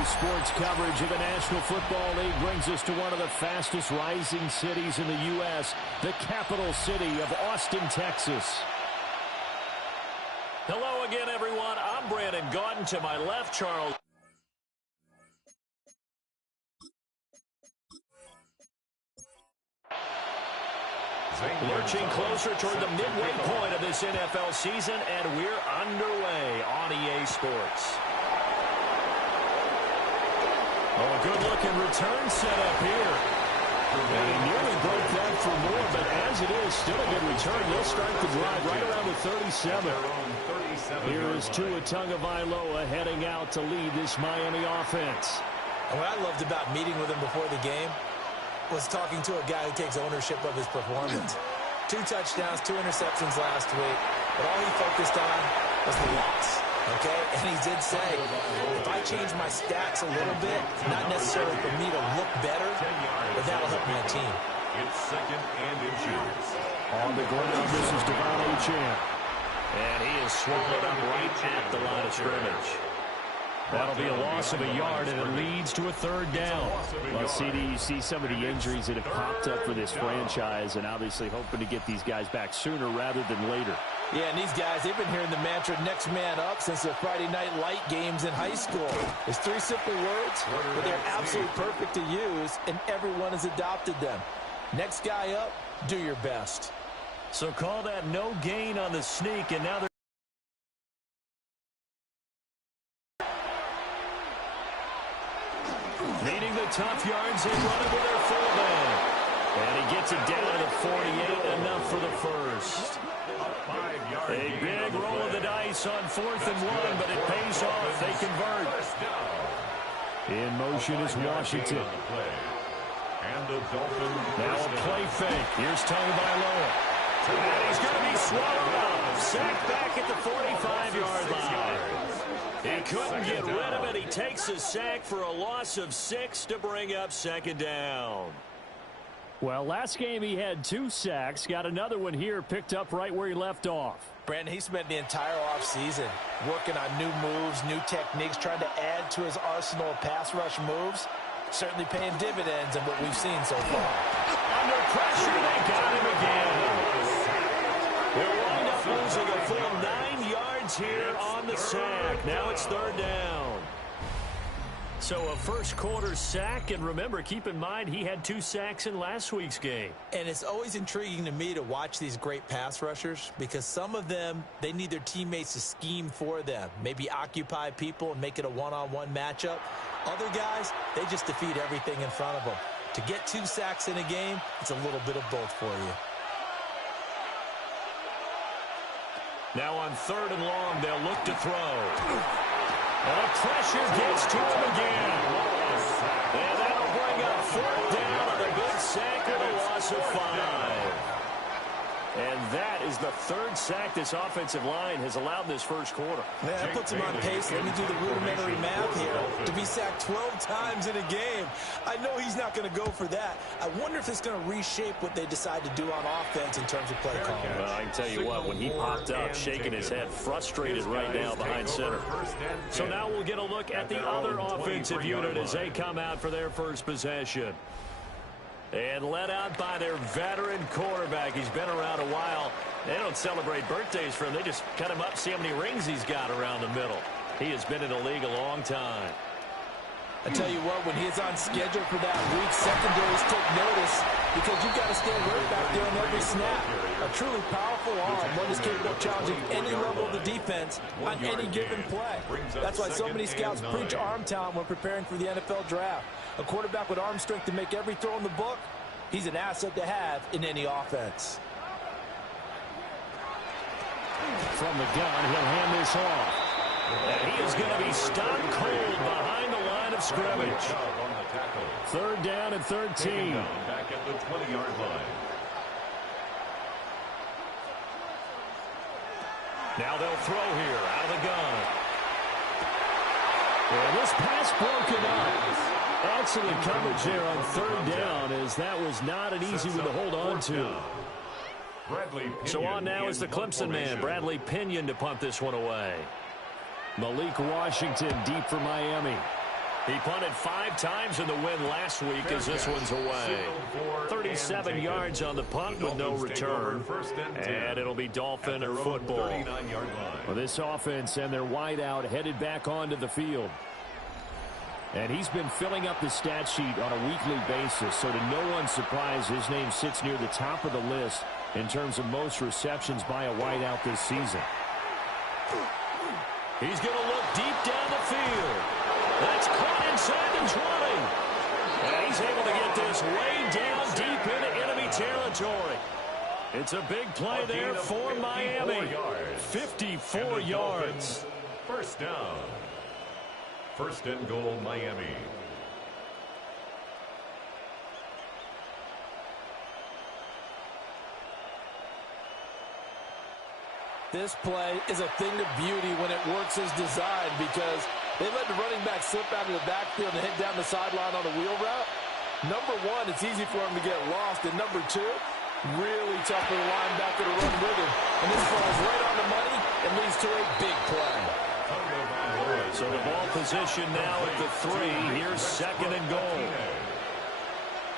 Daily sports coverage of the National Football League brings us to one of the fastest rising cities in the U.S., the capital city of Austin, Texas. Hello again, everyone. I'm Brandon Gaudin. To my left, Charles. Lurching closer toward the midway point of this NFL season, and we're underway on EA Sports. Oh, a good-looking return set up here. And he nearly broke that for more, but as it is, still a good return. They'll start the drive right around the 37. Here is Tua Tagovailoa heading out to lead this Miami offense. And what I loved about meeting with him before the game was talking to a guy who takes ownership of his performance. 2 touchdowns, 2 interceptions last week, but all he focused on was the loss, okay? And he did say, if I change my stats a little bit, not necessarily for me to look better, but that'll help my team. It's second and inches. On the ground, this is Devon Achane. And he is swallowed up right at the line of scrimmage. That'll be a loss of a yard, and it leads to a third down. Well, CD, you see some of the injuries that have popped up for this franchise, and obviously hoping to get these guys back sooner rather than later. Yeah, and these guys, they've been hearing the mantra, next man up, since their Friday night light games in high school. It's 3 simple words, but they're absolutely perfect to use, and everyone has adopted them. Next guy up, do your best. So call that no gain on the sneak, and now they're needing the tough yards and running with their fullback. And he gets it down to the 48, enough for the first. A big roll of the dice on 4th and 1, but it pays off. They convert. In motion is Washington. Now a play fake. Here's Tagovailoa. And he's going to be swallowed up. Sacked back at the 45-yard line. He couldn't get rid of it. He takes a sack for a loss of 6 to bring up second down. Well, last game he had 2 sacks. Got another one here, picked up right where he left off. Brandon, he spent the entire offseason working on new moves, new techniques, trying to add to his arsenal of pass rush moves. Certainly paying dividends in what we've seen so far. Under pressure, they got him again. They'll wind up losing a full 9 yards here on the sack. Now it's third down. So a first-quarter sack, and remember, keep in mind, he had 2 sacks in last week's game. And it's always intriguing to me to watch these great pass rushers because some of them, they need their teammates to scheme for them, maybe occupy people and make it a one-on-one matchup. Other guys, they just defeat everything in front of them. To get 2 sacks in a game, it's a little bit of both for you. Now on 3rd and long, they'll look to throw. And pressure gets to him again. And that'll bring up 4th down on a big sack with a loss of 5. And that is the 3rd sack this offensive line has allowed this first quarter. Yeah, that puts him on pace. Let me do the rudimentary math here. To be sacked 12 times in a game, I know he's not going to go for that. I wonder if it's going to reshape what they decide to do on offense in terms of play calling. Well, I can tell you what, when he popped up, shaking his head, frustrated right now behind center. So now we'll get a look at the other offensive unit as they come out for their first possession. And led out by their veteran quarterback. He's been around a while. They don't celebrate birthdays for him. They just cut him up, see how many rings he's got around the middle. He has been in the league a long time. I tell you what, when he is on schedule for that week, secondaries take notice because you've got to stay alert back there on every snap. A truly powerful arm, one that's capable of challenging any level of the defense on any given play. That's why so many scouts preach arm talent when preparing for the NFL draft. A quarterback with arm strength to make every throw in the book, he's an asset to have in any offense. From the gun, he'll hand this off. And he is going to be stone cold behind the line of scrimmage. 3rd down and 13. Back at the 20-yard line. Now they'll throw here out of the gun. And this pass broken up. Excellent coverage there on 3rd down, as that was not an easy one to hold on to. So on now is the Clemson man, Bradley Pinion, to punt this one away. Malik Washington deep for Miami. He punted 5 times in the win last week as this one's away. 37 yards on the punt with no return. And it'll be Dolphin football. Well, this offense and their wideout headed back onto the field. And he's been filling up the stat sheet on a weekly basis, so to no one's surprise, his name sits near the top of the list in terms of most receptions by a wideout this season. He's going to look deep down the field. That's caught inside the 20. And he's able to get this way down deep into enemy territory. It's a big play there for Miami. 54 yards. First down. First and goal, Miami. This play is a thing of beauty when it works as designed because they let the running back slip out of the backfield and hit down the sideline on a wheel route. Number one, it's easy for him to get lost. And number two, really tough for the linebacker to run with him. And this falls right on the money and leads to a big play. So the ball position now at the 3. Here's second and goal.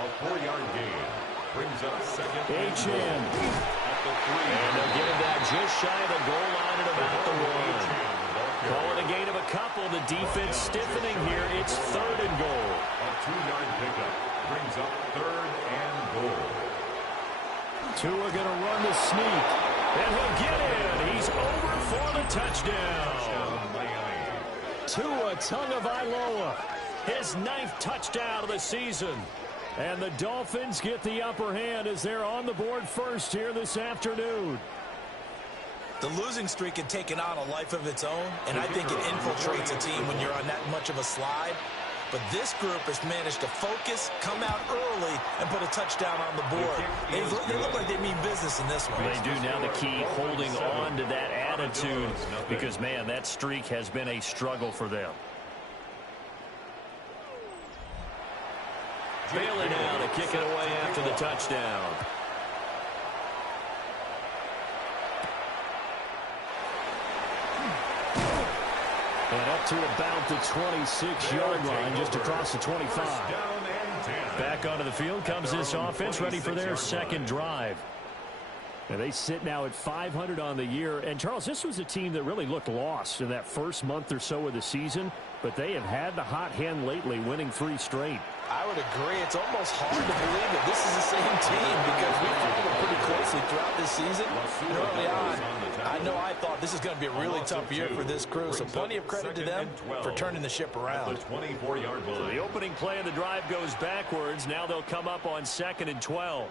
A 4-yard gain brings up second and H.N. goal. And they'll get him back just shy of the goal line at about the 1. Call it a gain of a couple. The defense stiffening here. It's third and goal. A 2-yard pickup brings up third and goal. Tua going to run the sneak. And he'll get in. He's over for the touchdown. Tua Tagovailoa, his 9th touchdown of the season. And the Dolphins get the upper hand as they're on the board first here this afternoon. The losing streak had taken on a life of its own, and I think it infiltrates a team when you're on that much of a slide. But this group has managed to focus, come out early, and put a touchdown on the board. They look like they mean business in this one. They do. Now the key, holding on to that attitude, because, man, that streak has been a struggle for them. Bailey now to kick it away after the touchdown. And up to about the 26-yard line, just across the 25. Back onto the field comes this offense, ready for their second drive. And they sit now at 500 on the year. And, Charles, this was a team that really looked lost in that first month or so of the season, but they have had the hot hand lately, winning 3 straight. I would agree. It's almost hard to believe that this is the same team because we followed them pretty closely throughout this season. And early on, I know I thought this is going to be a really tough year for this crew, so plenty of credit to them for turning the ship around. The 24-yard line. So the opening play of the drive goes backwards. Now they'll come up on 2nd and 12.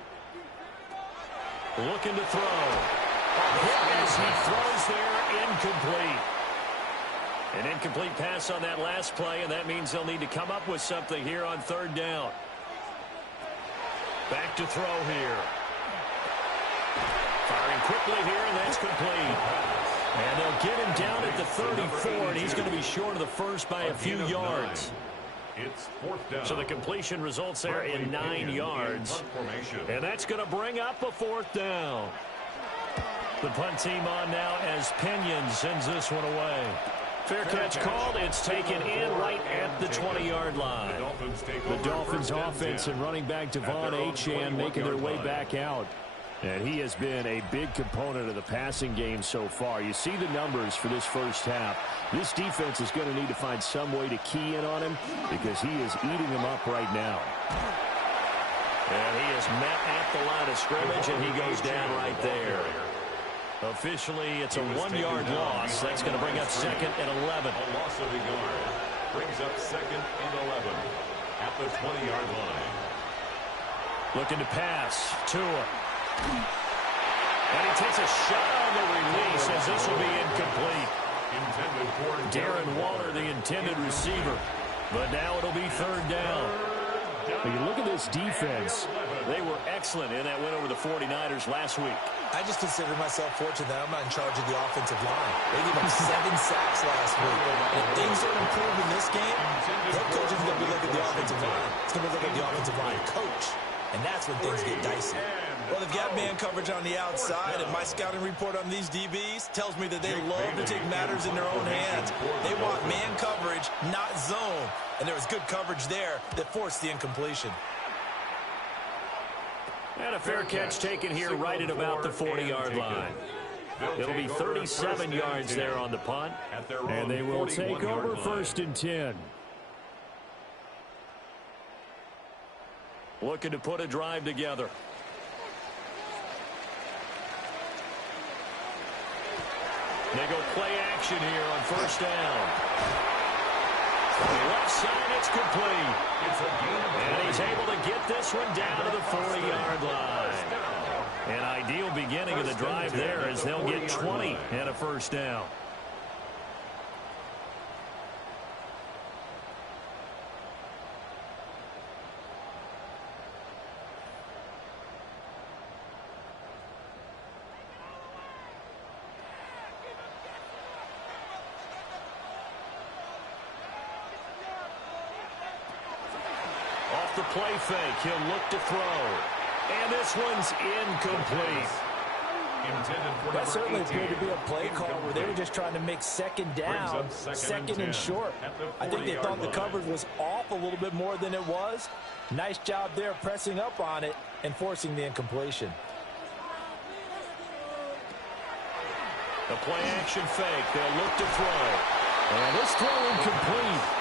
Looking to throw. A hit as he throws there, incomplete. An incomplete pass on that last play, and that means they'll need to come up with something here on 3rd down. Back to throw here. Firing quickly here, and that's complete. And they'll get him down at the 34, and he's going to be short of the first by a few yards. It's 4th down. So the completion results there in 9 yards. And that's going to bring up a 4th down. The punt team on now as Pinion sends this one away. Fair catch called. It's taken in right at the 20-yard line. The Dolphins offense and running back Devon Achane making their way back out. And he has been a big component of the passing game so far. You see the numbers for this first half. This defense is going to need to find some way to key in on him because he is eating them up right now. And he is met at the line of scrimmage, and he goes down right there. Officially, it's a 1-yard loss. That's going to bring up 2nd and 11. A loss of a yard brings up 2nd and 11 at the 20-yard line. Looking to pass. Tua. And he takes a shot on the release as this will be incomplete. Darren Waller, the intended receiver. But now it'll be 3rd down. When you look at this defense, they were excellent in that win over the 49ers last week. I just consider myself fortunate that I'm not in charge of the offensive line. They gave up 7 sacks last week. And if things don't improve in this game, head coach isn't going to be looking at the offensive line. It's going to be looking at the offensive line coach. And that's when things get dicey. Well, they've got man coverage on the outside, and my scouting report on these DBs tells me that they love to take matters in their own hands. They want man coverage, not zone. And there was good coverage there that forced the incompletion. And a fair catch taken here right at about the 40-yard line. It'll be 37 yards there on the punt, and they will take over 1st and 10. Looking to put a drive together. They go play action here on 1st down. On the left side, it's complete. And he's able to get this one down to the 40-yard line. An ideal beginning of the drive there as they'll get 20 and a 1st down. Off the play fake, he'll look to throw. And this one's incomplete. That certainly appeared to be a play call where they were just trying to make 2nd down, 2nd and short. I think they thought the coverage was off a little bit more than it was. Nice job there pressing up on it and forcing the incompletion. The play action fake, they'll look to throw. And this throw incomplete.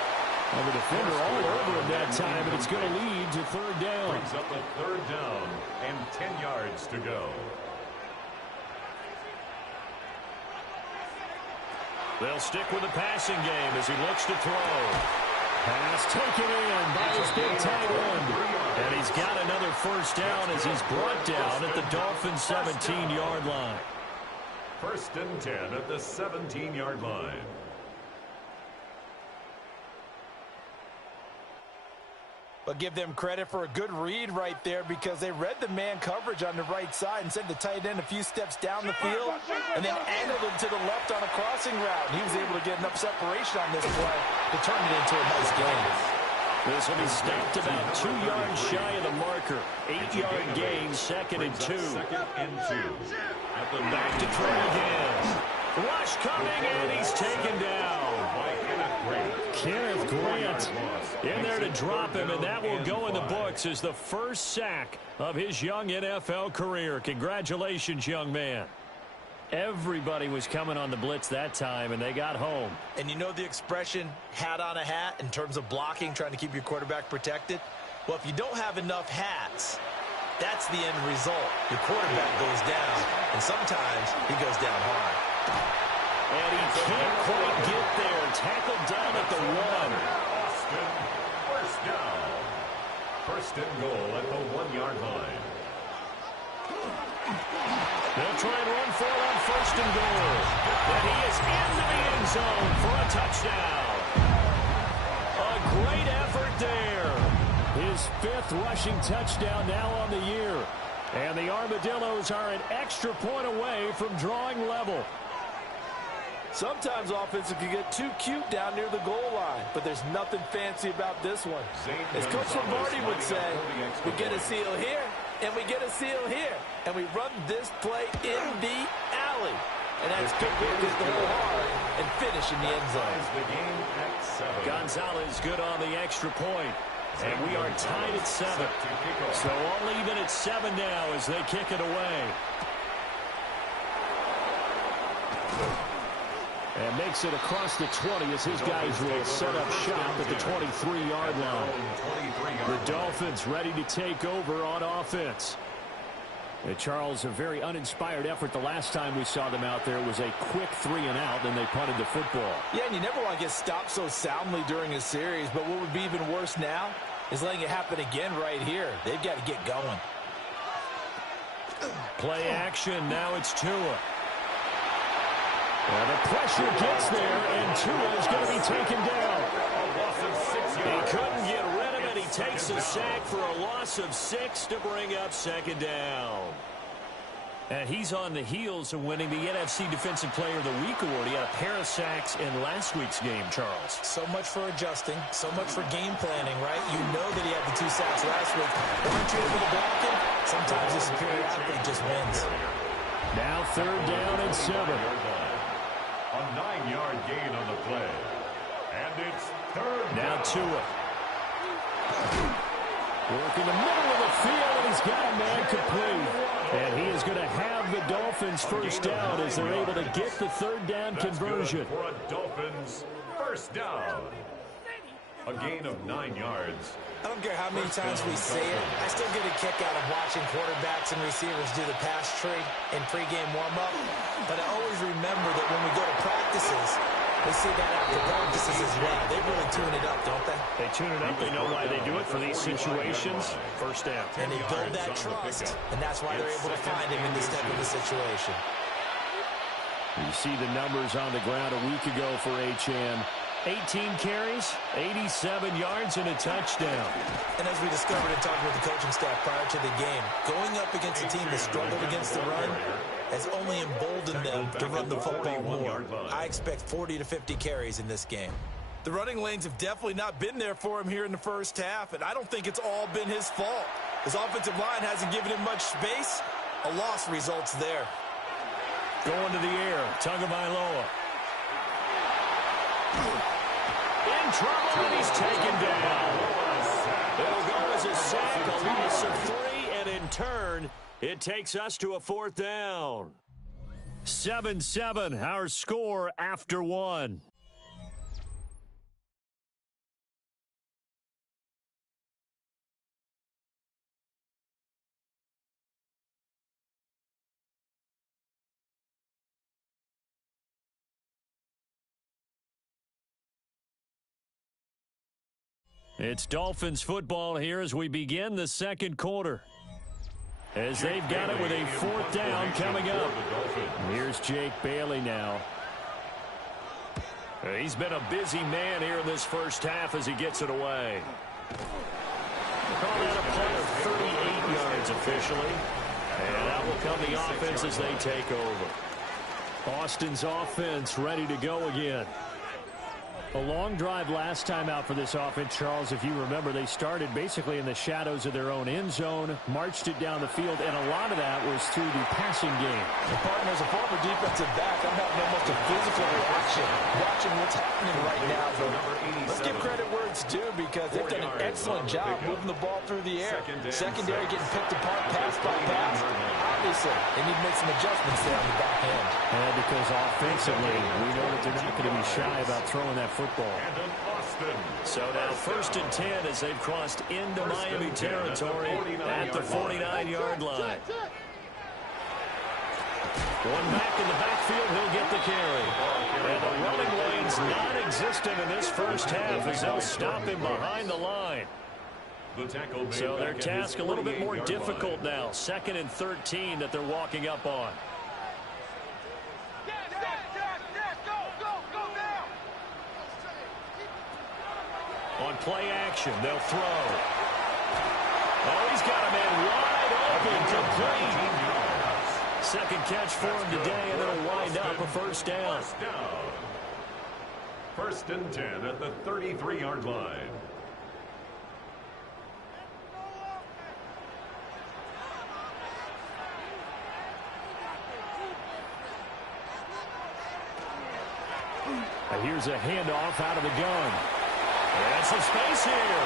And the defender all over him that time, and it's going to lead to 3rd down. Brings up a 3rd down and 10 yards to go. They'll stick with the passing game as he looks to throw. Pass taken in by his big tight end. And he's got another 1st down as he's brought down at the Dolphins' 17-yard line. 1st and 10 at the 17-yard line. But give them credit for a good read right there because they read the man coverage on the right side and sent the tight end a few steps down the field and then angled him to the left on a crossing route. And he was able to get enough separation on this play to turn it into a nice gain. This will be stopped about 2 yards shy of the marker. 8-yard gain, 2nd and 2. Back to throw again. Rush coming, and he's taken down. Kenneth Grant in there to drop him, and that will go in the books as the 1st sack of his young NFL career. Congratulations, young man. Everybody was coming on the blitz that time, and they got home. And you know the expression, hat on a hat, in terms of blocking, trying to keep your quarterback protected? Well, if you don't have enough hats, that's the end result. Your quarterback goes down, and sometimes he goes down hard. And he can't quite get there. Tackled down at the 1. Austin, 1st down. 1st and goal at the 1-yard line. They'll try and run for it on 1st and goal. And he is into the end zone for a touchdown. A great effort there. His 5th rushing touchdown now on the year. And the Armadillos are an extra point away from drawing level. Sometimes offenses can get too cute down near the goal line, but there's nothing fancy about this one. As Coach Lombardi would say, we get a seal here, and we get a seal here, and we run this play in the alley. And that's good work as the whole hard and finish in the end zone. Gonzalez good on the extra point. And we are tied at 7. So all even at 7 now as they kick it away. And makes it across the 20 as his guys will set up shop at the 23-yard line. The Dolphins ready to take over on offense. Charles, a very uninspired effort the last time we saw them out there. It was a quick 3-and-out, then they punted the football. Yeah, and you never want to get stopped so soundly during a series, but what would be even worse now is letting it happen again right here. They've got to get going. Play action, now it's Tua. And the pressure gets there, and Tua is going to be taken down. He couldn't get rid of it. He takes a sack for a loss of 6 to bring up 2nd down. And he's on the heels of winning the NFC Defensive Player of the Week award. He had a pair of sacks in last week's game, Charles. So much for adjusting, so much for game planning, right? You know that he had the 2 sacks last week. Weren't you able to block him? Sometimes the superior athlete just wins. Now 3rd down and 7. A 9-yard gain on the play. And it's 3rd down. Now Tua. Working the middle of the field, and he's got a man complete. And he is going to have the Dolphins first down as they're able to get the 3rd down conversion. For a Dolphins first down. A gain of 9 yards. I don't care how many times we say it, I still get a kick out of watching quarterbacks and receivers do the pass tree in pregame warm-up. But I always remember that when we go to practices, we see that after practices as well. They really tune it up, don't they? They tune it up. They know why they do it for these situations. First down. And they build that trust, and that's why they're able to find him in this type of a situation. You see the numbers on the ground a week ago for H.N. 18 carries, 87 yards, and a touchdown. And as we discovered in talking with the coaching staff prior to the game, going up against a team that struggled against the run has only emboldened them to run the football more. I expect 40 to 50 carries in this game. The running lanes have definitely not been there for him here in the first half, and I don't think it's all been his fault. His offensive line hasn't given him much space. A loss results there. Going to the air, Tagovailoa. In trouble, and he's taken down. It'll go as a sack, a loss of 3, and in turn, it takes us to a 4th down. 7-7, our score after 1. It's Dolphins football here as we begin the 2nd quarter. As they've got it with a 4th down coming up. Here's Jake Bailey now. He's been a busy man here in this first half as he gets it away. Call that a play of 38 yards officially. And that will come the offense as they take over. Austin's offense ready to go again. A long drive last time out for this offense, Charles. If you remember, they started basically in the shadows of their own end zone, marched it down the field, and a lot of that was through the passing game. The partner, as a former defensive back, I'm having almost a physical reaction watching what's happening right now. Let's give credit where it's due because they've done an excellent job moving the ball through the air. Secondary getting picked apart pass by pass. Obviously, they need to make some adjustments there on the back end. And because offensively, we know that they're not going to be shy about throwing that football. So now 1st and 10 as they've crossed into Miami territory at the 49-yard line. One back in the backfield, he'll get the carry. And the running lane's non-existent in this first half as they'll stop him behind the line. So their task a little bit more difficult now. 2nd and 13 that they're walking up on. On play action, they'll throw. Oh, he's got a man wide open, complete. 2nd catch for him today, and it'll wind up a 1st down. 1st and 10 at the 33-yard line. Here's a handoff out of the gun. There's some space here.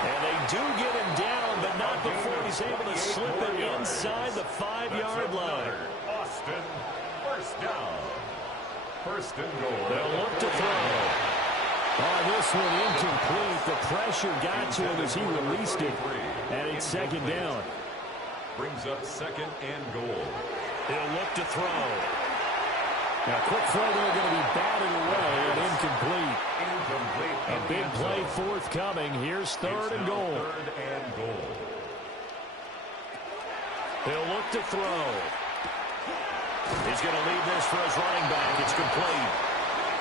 And they do get him down, but not before he's able to slip it inside the 5-yard line. Austin, first down. 1st and goal. They'll look to throw. Oh, this one incomplete. The pressure got to him as he released it. And it's 2nd down. Brings up 2nd and goal. He'll look to throw. Now, quick throw there, going to be batted away and incomplete. A big play forthcoming. Here's 3rd and goal. 3rd and goal. He'll look to throw. He's going to leave this for his running back. It's complete.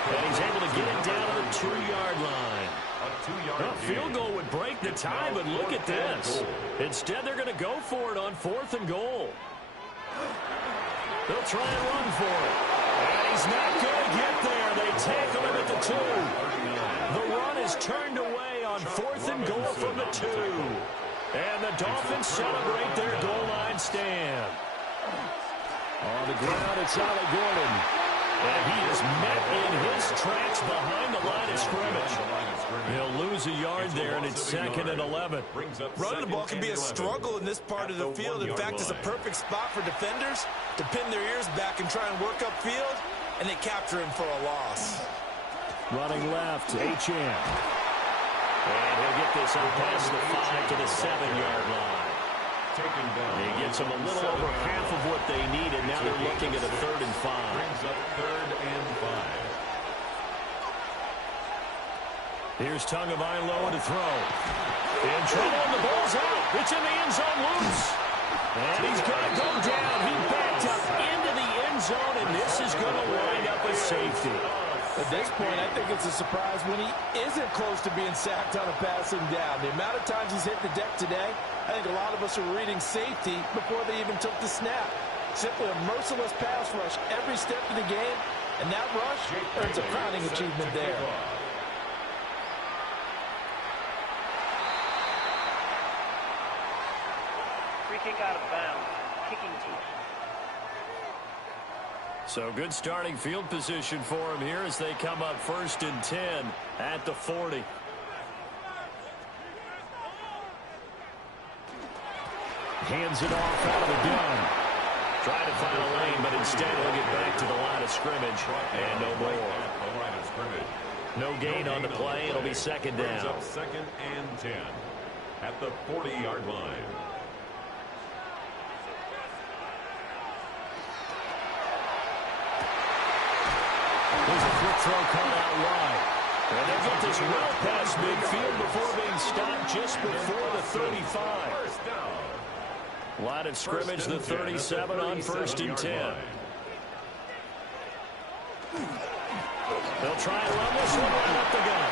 And he's able to get it down to the 2-yard line. A field goal would break the tie, but look at this. Instead, they're going to go for it on 4th and goal. They'll try and run for it. And he's not going to get there. They tackle him at the 2. The run is turned away on 4th and goal from the 2. And the Dolphins celebrate their goal line stand. On the ground, it's Ollie Gordon. And he is met in his tracks behind the line of scrimmage. He'll lose a yard there, and it's 2nd and 11. Running the ball can be a struggle in this part of the field. In fact, it's a perfect spot for defenders to pin their ears back and try and work upfield, and they capture him for a loss. Running left, Achane. And he'll get this up past the 5 to the 7-yard line. He gets them a little over half of what they needed. Now they're looking at a 3rd and 5. Brings up 3rd and 5. Here's Tagovailoa to throw. In trouble, and the ball's out. It's in the end zone loose. And he's going to go down. He backed up into the end zone, and this is going to wind up a safety. At this point, I think it's a surprise when he isn't close to being sacked on a passing down. The amount of times he's hit the deck today, I think a lot of us are reading safety before they even took the snap. Simply a merciless pass rush every step of the game, and that rush earns a crowning achievement there. Free kick out of bounds. Kicking team. So good starting field position for him here as they come up 1st and 10 at the 40. Hands it off out of the gun. Try to find a lane, but instead he'll get back to the line of scrimmage. And no more. No gain on the play. It'll be 2nd down. 2nd and 10 at the 40-yard line. There's a quick throw caught out wide. And they get this well past midfield before being stopped just before the 35. Line of scrimmage, the 37 on 1st and 10. They'll try and run this one right up the gut.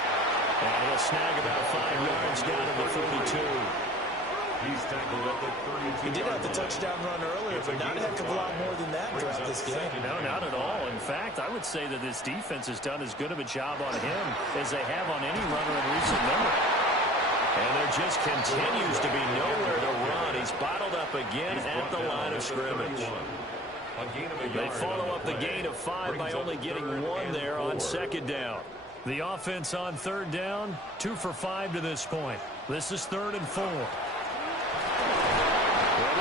And he'll snag about 5 yards down to the 32. He's tackled at the 32. He did have the touchdown run earlier, but not a heck of a lot more than that throughout this game. No, not at all. In fact, I would say that this defense has done as good of a job on him as they have on any runner in recent memory. And there just continues to be nowhere to run. He's bottled up again at the line of scrimmage. They follow up the gain of 5 by only getting 1 there on 2nd down. The offense on 3rd down, 2 for 5 to this point. This is 3rd and 4. Well,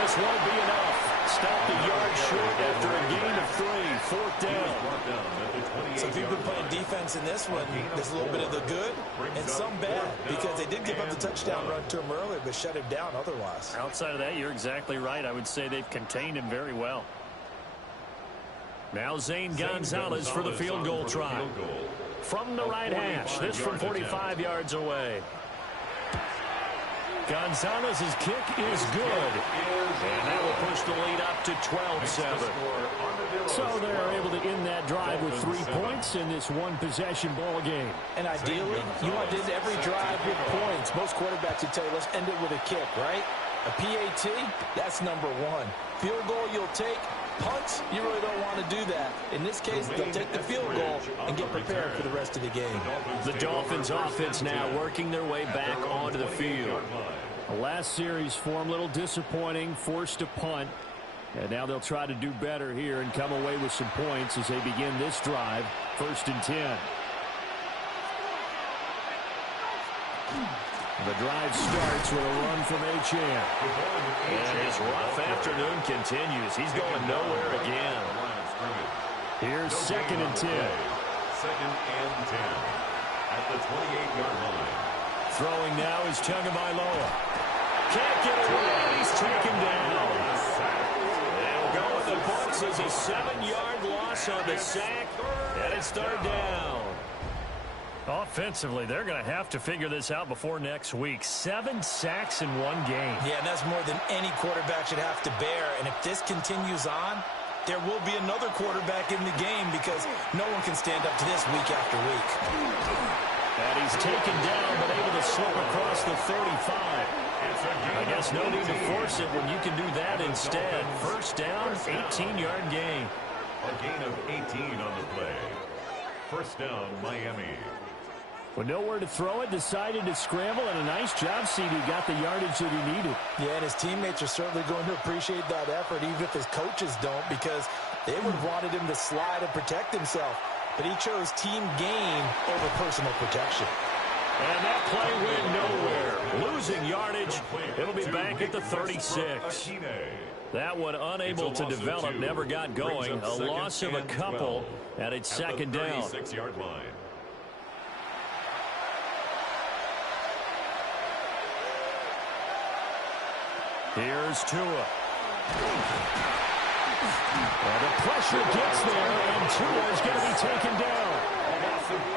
this won't be enough. Stopped a yard short after a gain of 3. 4th down. So if you've been playing defense in this one, there's a little bit of the good and some bad, because they did give up the touchdown run to him earlier, but shut him down otherwise. Outside of that, you're exactly right. I would say they've contained him very well. Now Zane Gonzalez for the field goal try. From the right hash, this from 45 yards away. Gonzalez's kick is good. And that will push the lead up to 12-7. So they're able to end that drive with 3 points in this one-possession ball game. And ideally, you want to end every drive with points. Most quarterbacks would tell you, let's end it with a kick, right? A PAT, that's number 1. Field goal you'll take. Punts, you really don't want to do that. In this case, they'll take the field goal and get prepared for the rest of the game. The Dolphins offense now working their way back onto the field. The last series for them, a little disappointing, forced to punt. And now they'll try to do better here and come away with some points as they begin this drive, 1st and 10. The drive starts with a run from Achane. And his rough afternoon continues. He's going nowhere again. Here's 2nd and 10. 2nd and 10 at the 28-yard line. Throwing now is Tagovailoa. Can't get away. He's taken down. They'll go with the books as a 7-yard loss on the sack. And it's 3rd down. Offensively, they're going to have to figure this out before next week. 7 sacks in 1 game. Yeah, and that's more than any quarterback should have to bear. And if this continues on, there will be another quarterback in the game because no one can stand up to this week after week. And he's taken down but able to slip across the 35. I guess no need to force it when you can do that instead. 1st down, 18-yard gain. A gain of 18 on the play. 1st down, Miami. With nowhere to throw it, decided to scramble, and a nice job, CD. Got the yardage that he needed. Yeah, and his teammates are certainly going to appreciate that effort, even if his coaches don't, because they would have wanted him to slide and protect himself. But he chose team gain over personal protection. And that play went nowhere. Losing yardage. It'll be back at the 36. That one unable to develop, never got going. A loss of a couple, and it's second down. 36-yard line. Here's Tua. And the pressure gets there, and Tua is going to be taken down.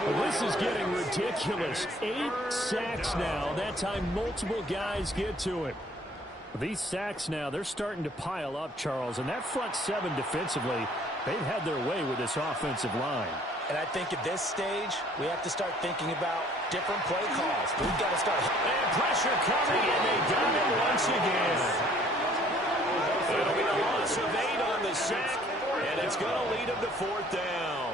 Well, this is getting ridiculous. 8 sacks now. That time, multiple guys get to it. These sacks now, they're starting to pile up, Charles. And that front seven defensively, they've had their way with this offensive line. And I think at this stage, we have to start thinking about different play calls. We've got to start. And pressure coming, and they got him once again. It'll be a loss of 8 on the sack, and it's going to lead him to 4th down.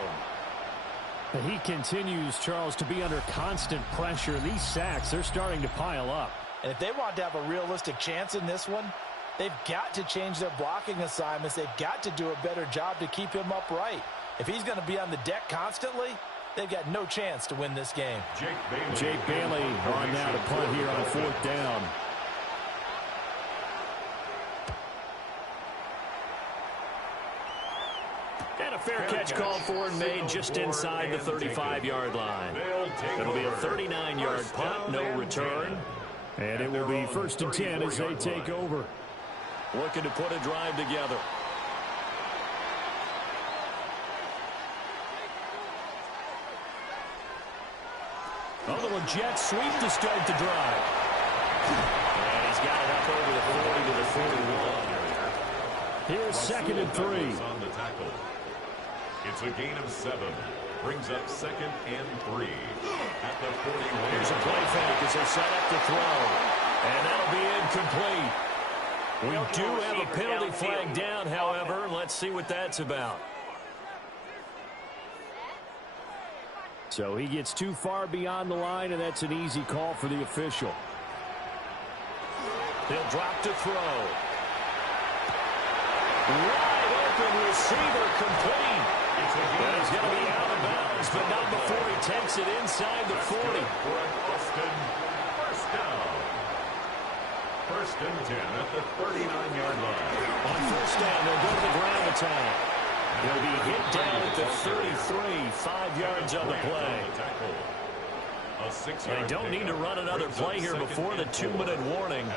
And he continues, Charles, to be under constant pressure. These sacks, they're starting to pile up. And if they want to have a realistic chance in this one, they've got to change their blocking assignments. They've got to do a better job to keep him upright. If he's going to be on the deck constantly, they've got no chance to win this game. Jake Bailey on now to punt here on 4th down. And a fair catch called for and made just inside the 35-yard line. It'll be a 39-yard punt, no return. And it will be 1st and 10 as they take over. Looking to put a drive together. A little jet sweep to start the drive. And he's got it up over the 40 to the 41. Here's 2nd and 3. On the tackle. It's a gain of 7. Brings up 2nd and 3. At the 41. Here's a play fake as they set up the throw. And that'll be incomplete. We do have a penalty flag down, however. Let's see what that's about. So he gets too far beyond the line, and that's an easy call for the official. He'll drop to throw. Wide open receiver complete. And he's going to be out of bounds, but not before he takes it inside the 40. First down. 1st and 10 at the 39-yard line. On 1st down, they'll go to the ground attack. He'll be hit down at the 33, 5 yards on the play. They don't need to run another play here before the 2-minute warning.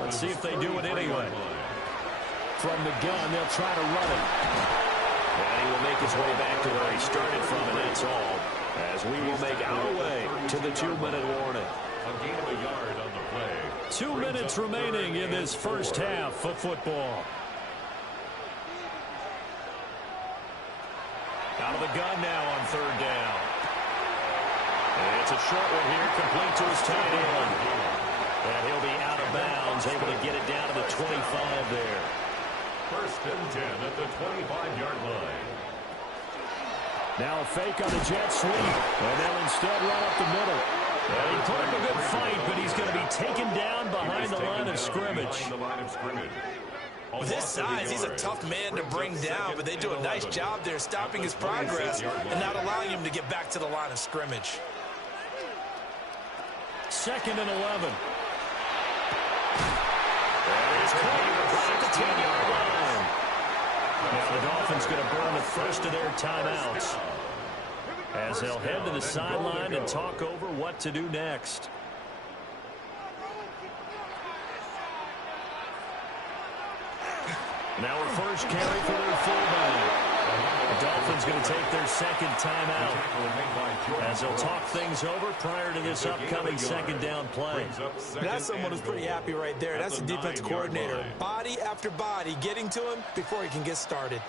Let's see if they do it anyway. From the gun, they'll try to run it. And he will make his way back to where he started from, and that's all. As we will make our way to the 2-minute warning. A gain of a yard on the play. 2 minutes remaining in this first half of football. Out of the gun now on 3rd down. And it's a short one here, complete to his tight end. And he'll be out of bounds, able to get it down to the 25 there. 1st and 10 at the 25-yard line. Now a fake on the jet sweep, and they'll instead run up the middle. And he put up a good fight, but he's going to be taken down behind the line of scrimmage. With his size, he's a tough man to bring down, but they do a nice job there stopping his progress and not allowing him to get back to the line of scrimmage. 2nd and 11. And he's caught at the 10-yard line. Now the Dolphins going to burn the first of their timeouts as they'll head to the sideline and talk over what to do next. Now a first carry for their fullback. The Dolphins going to take their 2nd timeout as they'll talk things over prior to this upcoming 2nd down play. That's someone who's pretty happy right there. That's the defense coordinator. Body after body getting to him before he can get started.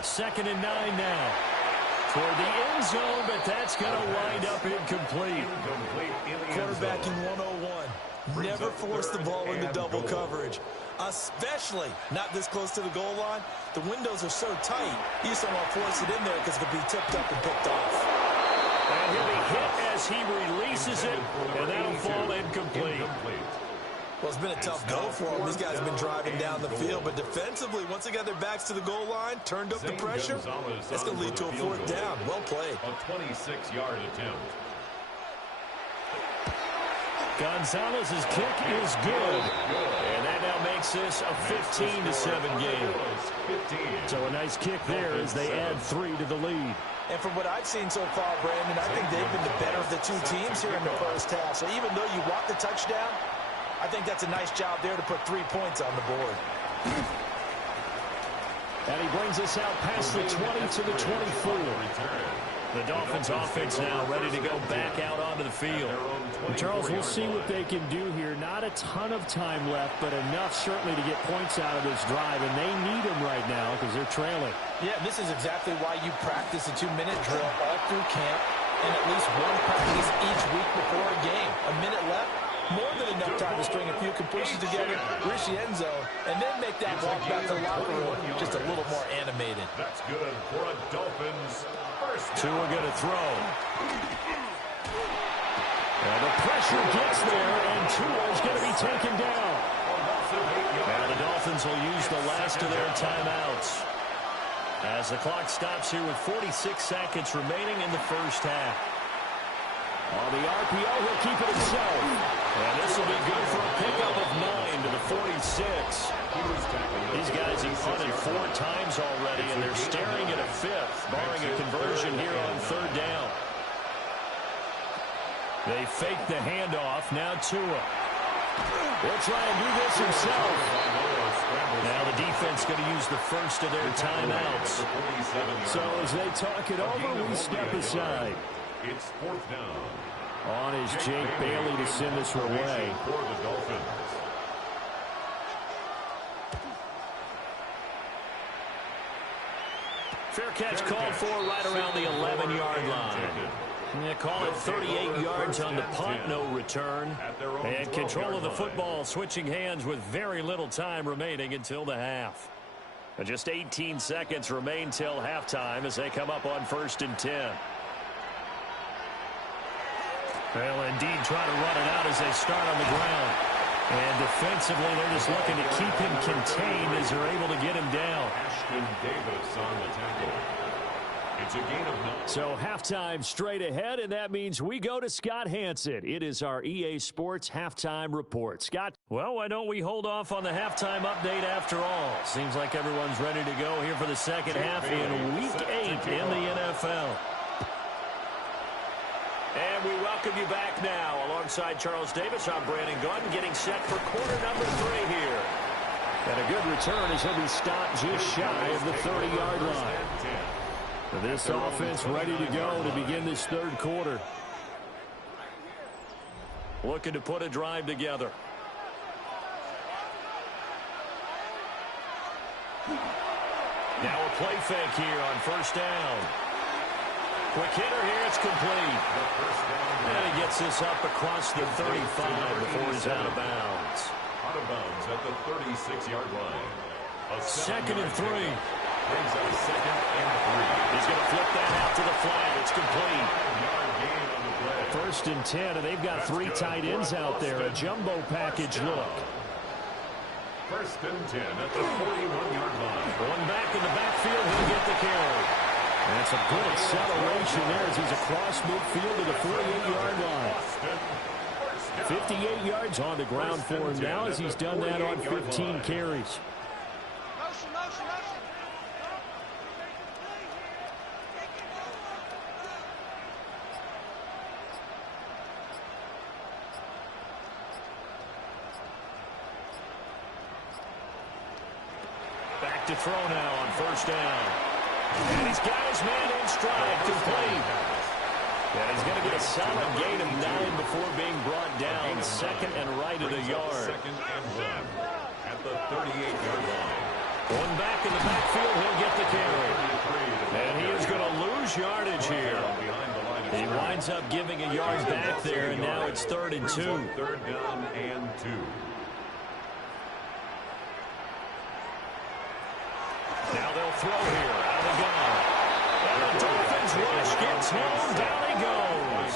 2nd and 9 now. Toward the end zone, but that's going to wind up incomplete. Quarterbacking 101. Never force the ball into double coverage, especially not this close to the goal line. The windows are so tight, you just don't want to force it in there because it could be tipped up and picked off. And he'll be hit as he releases it, and that'll fall incomplete. Well, it's been a tough go for them. These guys have been driving down the field, but defensively, once they got their backs to the goal line, turned up the pressure, that's going to lead to a fourth down. Well played. A 26-yard attempt. Gonzalez's kick is good. And that now makes this a 15-7 game. So a nice kick there as they add 3 to the lead. And from what I've seen so far, Brandon, I think they've been the better of the two teams here in the first half. So even though you want the touchdown, I think that's a nice job there to put 3 points on the board. And he brings us out past the 20 to the 24. The Dolphins offense now ready to go back out onto the field. And Charles, we'll see what they can do here. Not a ton of time left, but enough certainly to get points out of this drive, and they need them right now because they're trailing. Yeah, this is exactly why you practice a 2-minute drill all through camp and at least one practice each week before a game. A minute left, more than enough time to string a few completions together, reach the end zone, and then make that walk back to the locker room just a little more animated. That's good for a Dolphins first down. Tua going to throw. And the pressure gets there, and Tua's going to be taken down. Now the Dolphins will use the last of their timeouts as the clock stops here with 46 seconds remaining in the first half. On the RPO, he'll keep it himself. And this will be good for a pickup of 9 to the 46. These guys have punted 4 times already, and they're staring at a 5th, barring a conversion here on 3rd down. They fake the handoff. Now Tua. He'll try and do this himself. Now the defense going to use the first of their timeouts. So as they talk it over, we step aside. It's 4th down. On is Jake Bailey to send this away. For the Dolphins. Fair catch called for right around the 11-yard line. Yeah, call it 38 yards on the punt, no return. And control of the football switching hands with very little time remaining until the half. And just 18 seconds remain till halftime as they come up on 1st and 10. Well, indeed, try to run it out as they start on the ground. And defensively, they're just looking to keep him contained as they're able to get him down. Ashton Davis on the tackle. It's a gain of 9. So halftime straight ahead, and that means we go to Scott Hansen. It is our EA Sports halftime report. Scott, well, why don't we hold off on the halftime update after all? Seems like everyone's ready to go here for the second half in Week 8 in the NFL. And we welcome you back now. Alongside Charles Davis, I'm Brandon Gordon, getting set for quarter number 3 here. And a good return as he'll be stopped just shy of the 30-yard line. This offense ready to go to begin this 3rd quarter. Looking to put a drive together. Now a play fake here on 1st down. Quick hitter here, it's complete. And he gets this up across the 35 before he's out of bounds. Out of bounds at the 36-yard line. A 2nd and 3. Brings up 2nd and 3. He's going to flip that out to the flag. It's complete. Yard gain on the play. 1st and 10, and they've got 3 tight ends out there. A jumbo package look. 1st and 10 at the 41-yard line. One back in the backfield, he'll get the carry. And it's a good acceleration there as he's across midfield to the 48-yard line. 58 yards on the ground for him now as he's done that on 15 carries. Back to throw now on 1st down. And he's got his man in stride, complete. And he's going to get a solid gain of 9 before being brought down. 2nd and right of the yard. 2nd and 1 at the 38-yard line. One back in the backfield, he'll get the carry. And he is going to lose yardage here. He winds up giving a yard back there, and now it's 3rd and 2. 3rd down and 2. Now they'll throw here out of the gun. And the Dolphins rush gets home. Down he goes.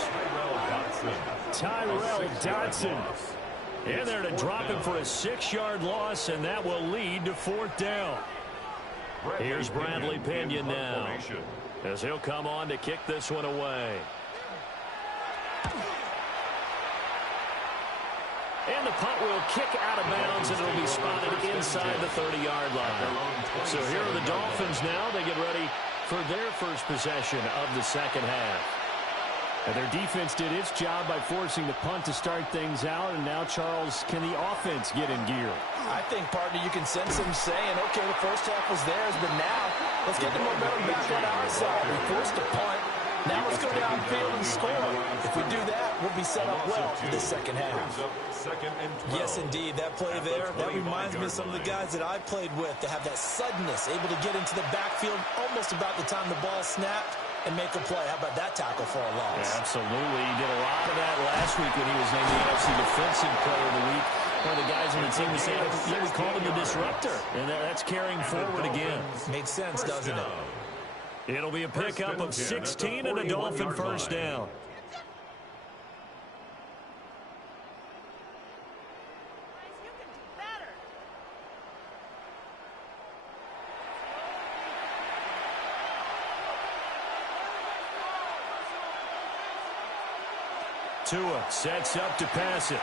Tyrell Dodson in there to drop him for a 6-yard loss, and that will lead to 4th down. Here's Bradley Pinion now, as he'll come on to kick this one away. And the punt will kick out of bounds, and it'll be spotted inside the 30-yard line. So here are the Dolphins now. They get ready for their first possession of the second half. And their defense did its job by forcing the punt to start things out. And now, Charles, can the offense get in gear? I think, partner, you can sense them saying, okay, the first half was theirs, but now let's get the momentum back on our side. We forced a punt. Now let's go downfield and score. If we do that, we'll be set up well for the second half. Yes, indeed. That play there, that reminds me of some of the guys that I played with that have that suddenness, able to get into the backfield almost about the time the ball snapped and make a play. How about that tackle for a loss? Yeah, absolutely. He did a lot of that last week when he was named the NFC Defensive Player of the Week. One of the guys on the team was saying, yeah, we called him the disruptor. And that's carrying forward again. Makes sense, doesn't it? It'll be a pickup of 16 and a Dolphin first down. Tua sets up to pass it.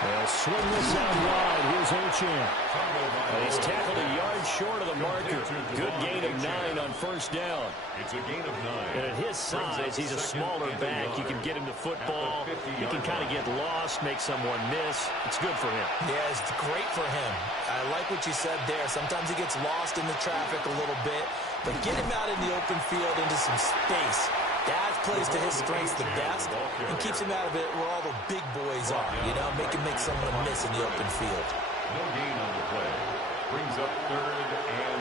They'll swing this out wide. Here's Ochan. He's tackled a yard short of the marker. Good gain of 9 on first down. It's a gain of 9. And at his size, he's a smaller back. You can get him to football. He can kind of get lost, make someone miss. It's good for him. Yeah, it's great for him. I like what you said there. Sometimes he gets lost in the traffic a little bit, but get him out in the open field into some space. That plays to his strengths the best and keeps him out of it where all the big boys are, you know, make him make someone miss in the open field. No gain on the play. Brings up 3rd and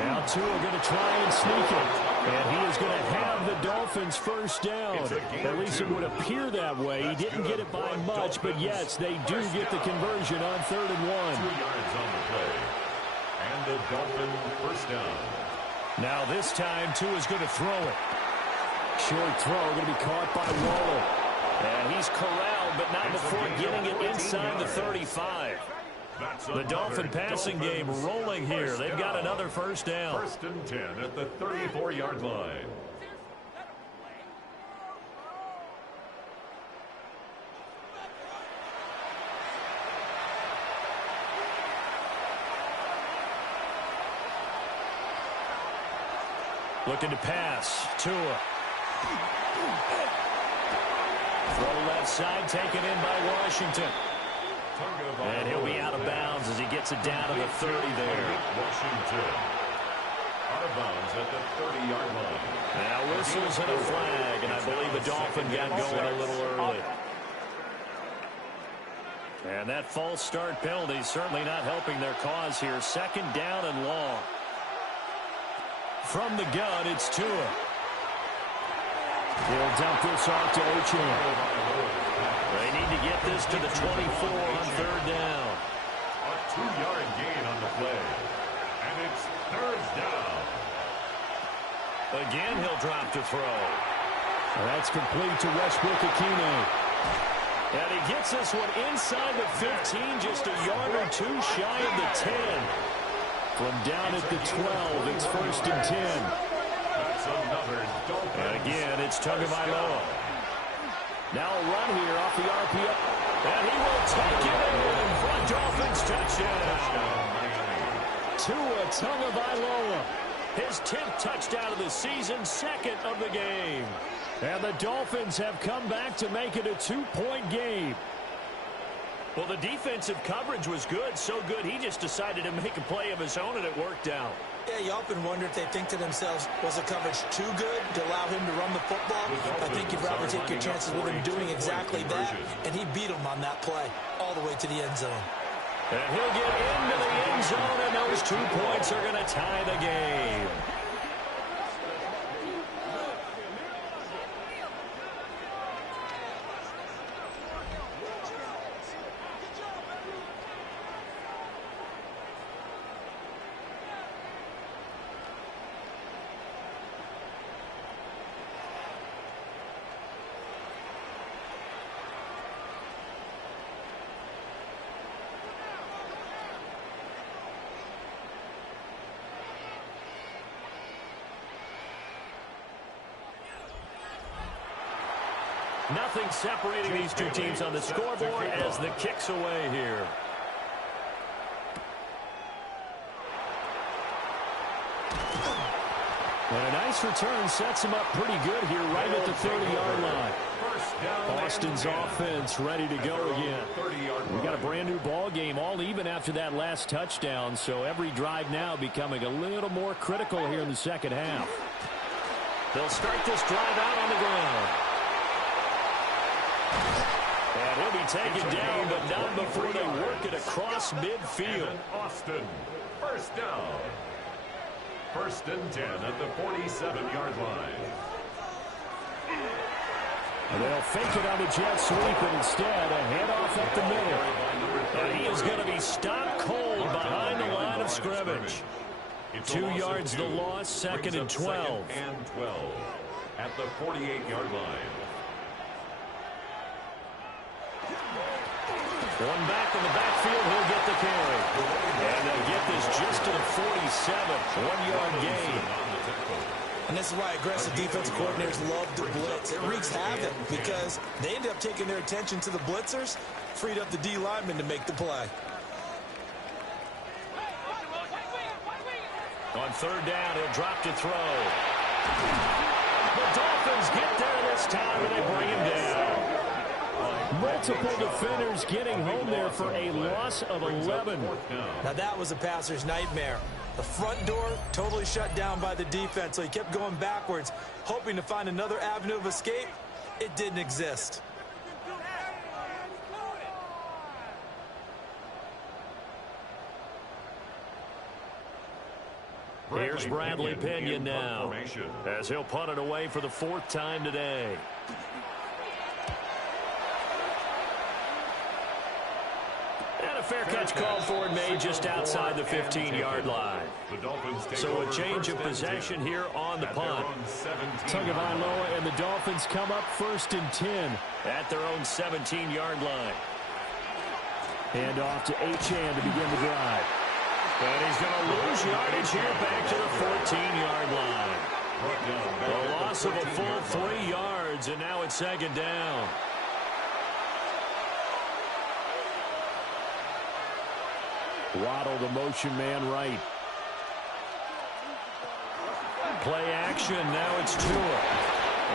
1. Now Tua going to try and sneak it. And he is going to have the Dolphins first down. At least it would appear that way. He didn't get it by much, but yes, they do get the conversion on 3rd and 1. 2 yards on the play. And the Dolphin first down. Now this time Tua's going to throw it. Short throw going to be caught by Waller. And he's corralled, but not before getting it inside the 35. The Dolphin passing game rolling here. They've got another first down. 1st and 10 at the 34-yard line. Looking to pass. Tua. Throw left side, taken in by Washington. And he'll be out of bounds as he gets it down to the 30 there. Washington. Out of bounds at the 30-yard line. Now whistles and a flag, and I believe the Dolphin got going a little early. And that false start penalty is certainly not helping their cause here. 2nd down and long. From the gun, it's Tua. He'll dump this off to Ochan. They need to get this to the 24 on 3rd down. A 2-yard gain on the play. And it's 3rd down. Again, he'll drop to throw. And that's complete to Westbrook-Ikhine. And he gets this one inside the 15, just a yard or 2 shy of the 10. From down at the 12, it's 1st and 10. And again, it's Tagovailoa. Now a run here off the RPO. And he will take it in for Dolphins touchdown. Tua Tagovailoa. His 10th touchdown of the season, 2nd of the game. And the Dolphins have come back to make it a 2-point game. Well, the defensive coverage was good, so good he just decided to make a play of his own, and it worked out. Yeah, you often wonder if they think to themselves, was the coverage too good to allow him to run the football? I think you'd rather take your chances with him doing exactly that, and he beat him on that play all the way to the end zone. And he'll get into the end zone, and those 2 points are going to tie the game. Nothing separating these two teams on the scoreboard as the kick's away here. And a nice return sets him up pretty good here right at the 30-yard line. Boston's offense ready to go again. We got a brand new ball game, all even after that last touchdown, so every drive now becoming a little more critical here in the second half. They'll start this drive out on the ground. And he'll be taken down, but not before they work it across midfield. Austin, first down. First and 10 at the 47-yard line. And they'll fake it on the jet sweep, and instead a handoff up the middle. And he is going to be stopped cold behind the line of scrimmage. 2 yards the loss, second and 12. Second and 12 at the 48-yard line. One back in the backfield, he'll get the carry. And they'll get this just to the 47, 1-yard gain. And this is why aggressive defensive coordinators love to blitz. It wreaks havoc because they end up taking their attention to the blitzers, freed up the D lineman to make the play. On third down, he'll drop to throw. The Dolphins get there this time, and they bring him down. Multiple defenders getting home there for a loss of 11. Now that was a passer's nightmare. The front door totally shut down by the defense, so he kept going backwards, hoping to find another avenue of escape. It didn't exist. Here's Bradley Pinion now, as he'll punt it away for the 4th time today. And a fair catch called for and made just outside the 15-yard line. So a change of possession here on the punt. Tagovailoa and the Dolphins come up 1st and 10 at their own 17-yard line. Hand off to Achane to begin the drive. And he's going to lose yardage here back to the 14-yard line. A loss of a full 3 yards, and now it's 2nd down. Waddle, the motion man right. Play action, now it's Tua.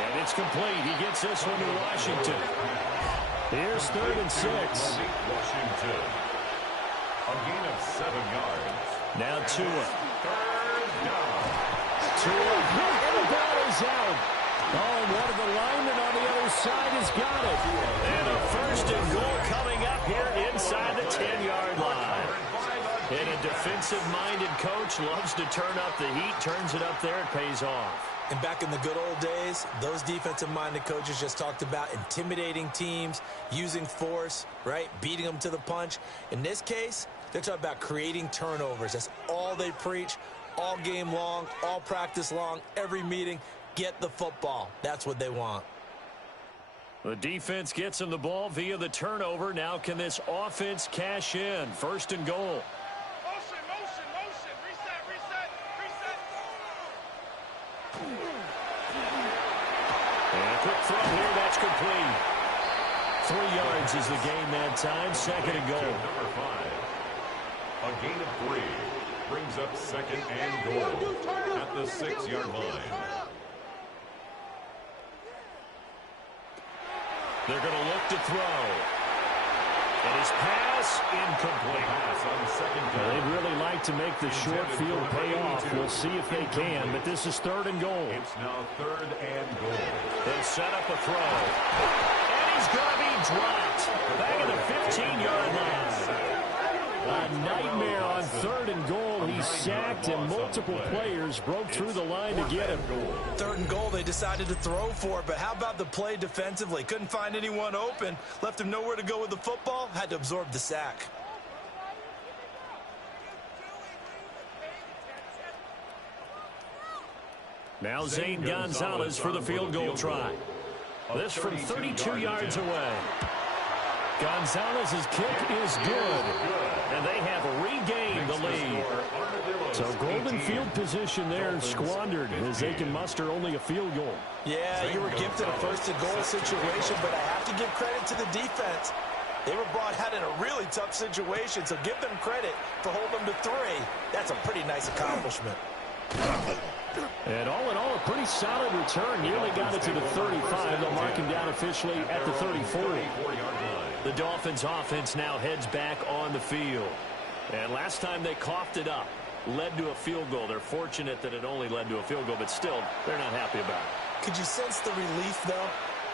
And it's complete. He gets this one to Washington. Here's 3rd and 6. Washington. A gain of 7 yards. Now Tua. 3rd down. Tua, and the ball is out. Oh, and one of the linemen on the other side has got it. And a 1st and goal coming up here inside the 10-yard line. And a defensive-minded coach loves to turn up the heat, turns it up there, it pays off. And back in the good old days, those defensive-minded coaches just talked about intimidating teams, using force, right, beating them to the punch. In this case, they're talking about creating turnovers. That's all they preach, all game long, all practice long, every meeting. Get the football. That's what they want. The defense gets him the ball via the turnover. Now can this offense cash in? 1st and goal. Quick throw here, that's complete. 3 yards is the gain that time, 2nd and goal. Number 5. A gain of 3 brings up 2nd and goal at the 6-yard line. They're going to look to throw. And his pass incomplete. Pass on 2nd down. They'd really like to make the short field pay off. We'll see if they can, but this is 3rd and goal. It's now 3rd and goal. They'll set up a throw. And he's going to be dropped. Back at the 15-yard line. A nightmare on 3rd and goal. He's sacked, and multiple players broke through the line to get him. 3rd and goal, they decided to throw for it, but how about the play defensively? Couldn't find anyone open, left him nowhere to go with the football, had to absorb the sack. Now Zane Gonzalez for the field goal try. This from 32 yards away. Gonzalez's kick is good, and they have regained the lead. So golden field position there squandered as they can muster only a field goal. Yeah, you were gifted a first-and-goal situation, but I have to give credit to the defense. They were brought out in a really tough situation, so give them credit for holding them to 3. That's a pretty nice accomplishment. And all in all, a pretty solid return. Nearly got it to the 35. They'll mark him down officially at the 34. The Dolphins offense now heads back on the field. And last time they coughed it up, led to a field goal. They're fortunate that it only led to a field goal, but still, they're not happy about it. Could you sense the relief, though,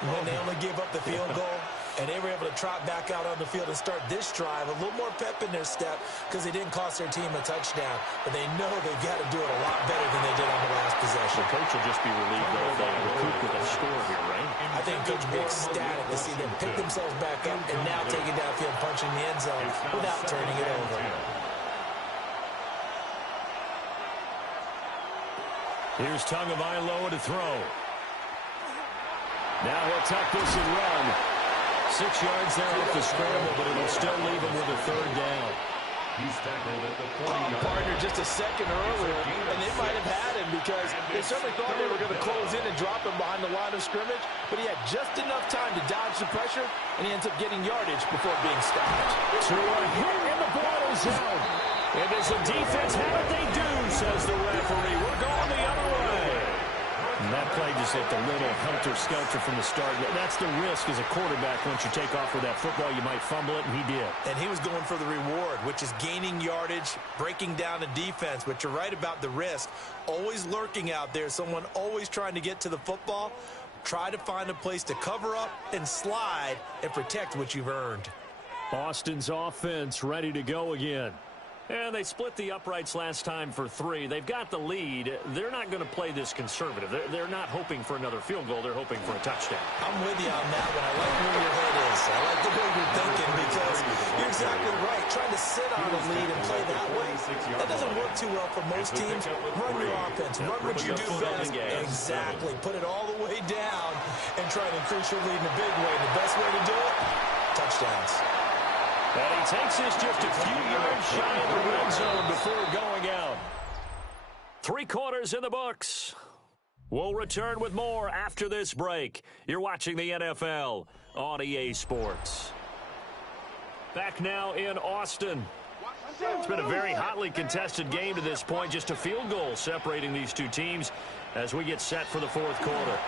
when they only gave up the field goal? And they were able to trot back out on the field and start this drive. A little more pep in their step because they didn't cost their team a touchdown. But they know they've got to do it a lot better than they did on the last possession. The coach will just be relieved, though, if they recoup with a score here, right? I think Coach will be ecstatic to see them pick themselves back up and now take it downfield, punching the end zone without turning it over. Here's Tagovailoa to throw. Now he'll tuck this and run. 6 yards there off the scramble, but it'll still leave him with a 3rd down. He's tackled at the 40-yard Partner just a second earlier, and they might have had him because they certainly thought they were going to close in and drop him behind the line of scrimmage, but he had just enough time to dodge the pressure, and he ends up getting yardage before being stopped. To a hit, and the ball is out. And as the defense have it, they do, says the referee. We're going the other way. And that play just looked a little helter-skelter from the start. That's the risk as a quarterback. Once you take off with that football, you might fumble it, and he did. And he was going for the reward, which is gaining yardage, breaking down the defense. But you're right about the risk. Always lurking out there, someone always trying to get to the football. Try to find a place to cover up and slide and protect what you've earned. Austin's offense ready to go again. And they split the uprights last time for 3. They've got the lead. They're not going to play this conservative. They're not hoping for another field goal. They're hoping for a touchdown. I'm with you on that one. I like where your head is. I like the way you're thinking because you're exactly right. Trying to sit on a lead and play that way, that doesn't work too well for most teams. Run your offense. Run what you do best. Exactly. Put it all the way down and try to increase your lead in a big way. The best way to do it, touchdowns. And he takes this just a few yards shy of the red zone before going out. 3 quarters in the books. We'll return with more after this break. You're watching the NFL on EA Sports. Back now in Austin. It's been a very hotly contested game to this point. Just a field goal separating these two teams as we get set for the 4th quarter.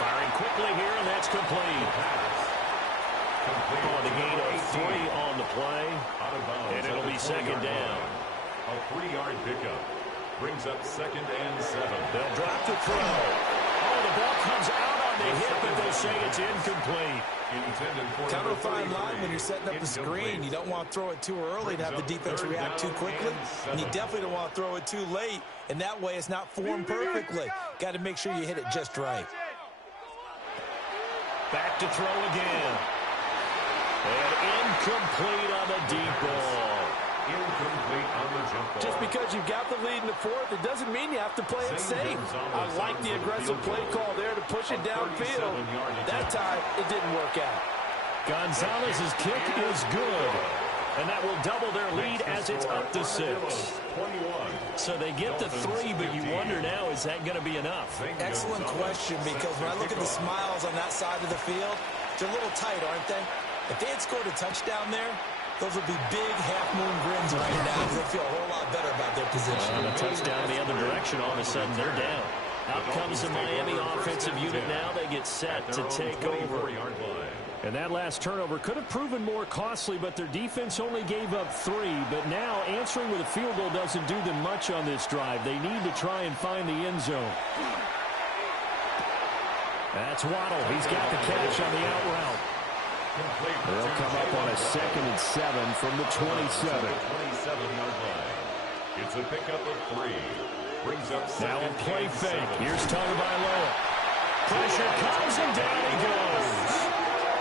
Firing quickly here, and that's complete. Oh, the gain of 3 on the play, and it'll be 2nd down. A 3-yard pickup brings up 2nd and 7. They'll drop the throw. Oh, the ball comes out on the hip, but they'll say it's incomplete. Kind of a fine line when you're setting up the screen. You don't want to throw it too early and have the defense react too quickly, and you definitely don't want to throw it too late, and that way it's not formed perfectly. Got to make sure you hit it just right. Back to throw again. And incomplete on the deep ball. Incomplete on the jump ball. Just because you've got the lead in the 4th, it doesn't mean you have to play it safe. I like the aggressive play call there to push it downfield. That time, it didn't work out. Gonzalez's kick is good. And that will double their lead as it's up to 6. So they get the 3, but you wonder now, is that going to be enough? Excellent question, because when I look at the smiles on that side of the field, they're a little tight, aren't they? If they had scored a touchdown there, those would be big half-moon grins right now because they feel a whole lot better about their position. And a touchdown the other direction, all of a sudden they're down. Out comes the Miami offensive unit now. They get set to take over. And that last turnover could have proven more costly, but their defense only gave up 3. But now answering with a field goal doesn't do them much on this drive. They need to try and find the end zone. That's Waddle. He's got the catch on the out route. They'll come up on a 2nd and 7 from the 27. 27-yard line. It's a pickup of 3. Brings up now a play fake. 7. Here's Tagovailoa. Pressure comes and down he goes.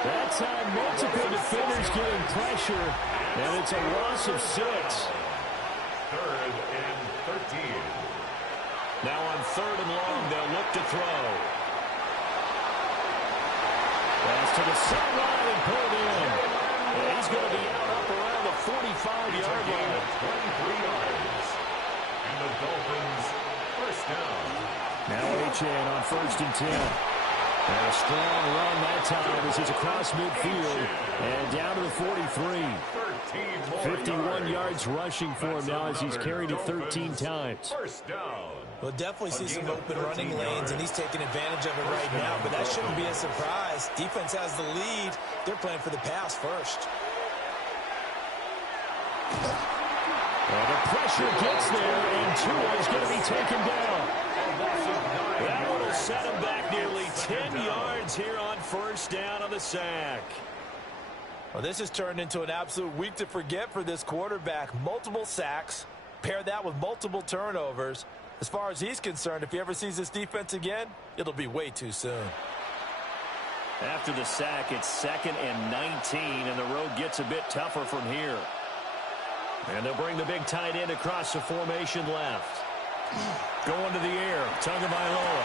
That time multiple defenders getting pressure, and it's a loss of 6. 3rd and 13. Now on 3rd and long, they'll look to throw. Pass to the sideline and pulled in. And he's going to be out up around the 45-yard line. 23 yards. And the Dolphins first down. Now Achane on 1st and 10. And a strong run that time as he's across midfield and down to the 43. 51 yards rushing for him now as he's carried it 13 times. First down. We'll definitely see some open running lanes, and he's taking advantage of it right now, but that shouldn't be a surprise. Defense has the lead. They're playing for the pass first. And the pressure gets there, and Tua is going to be taken down. That would have set him back nearly 10 yards here on 1st down on the sack. Well, this has turned into an absolute week to forget for this quarterback. Multiple sacks, pair that with multiple turnovers. As far as he's concerned, if he ever sees this defense again, it'll be way too soon. After the sack, it's 2nd and 19, and the road gets a bit tougher from here. And they'll bring the big tight end across the formation left. Going to the air, Tagovailoa.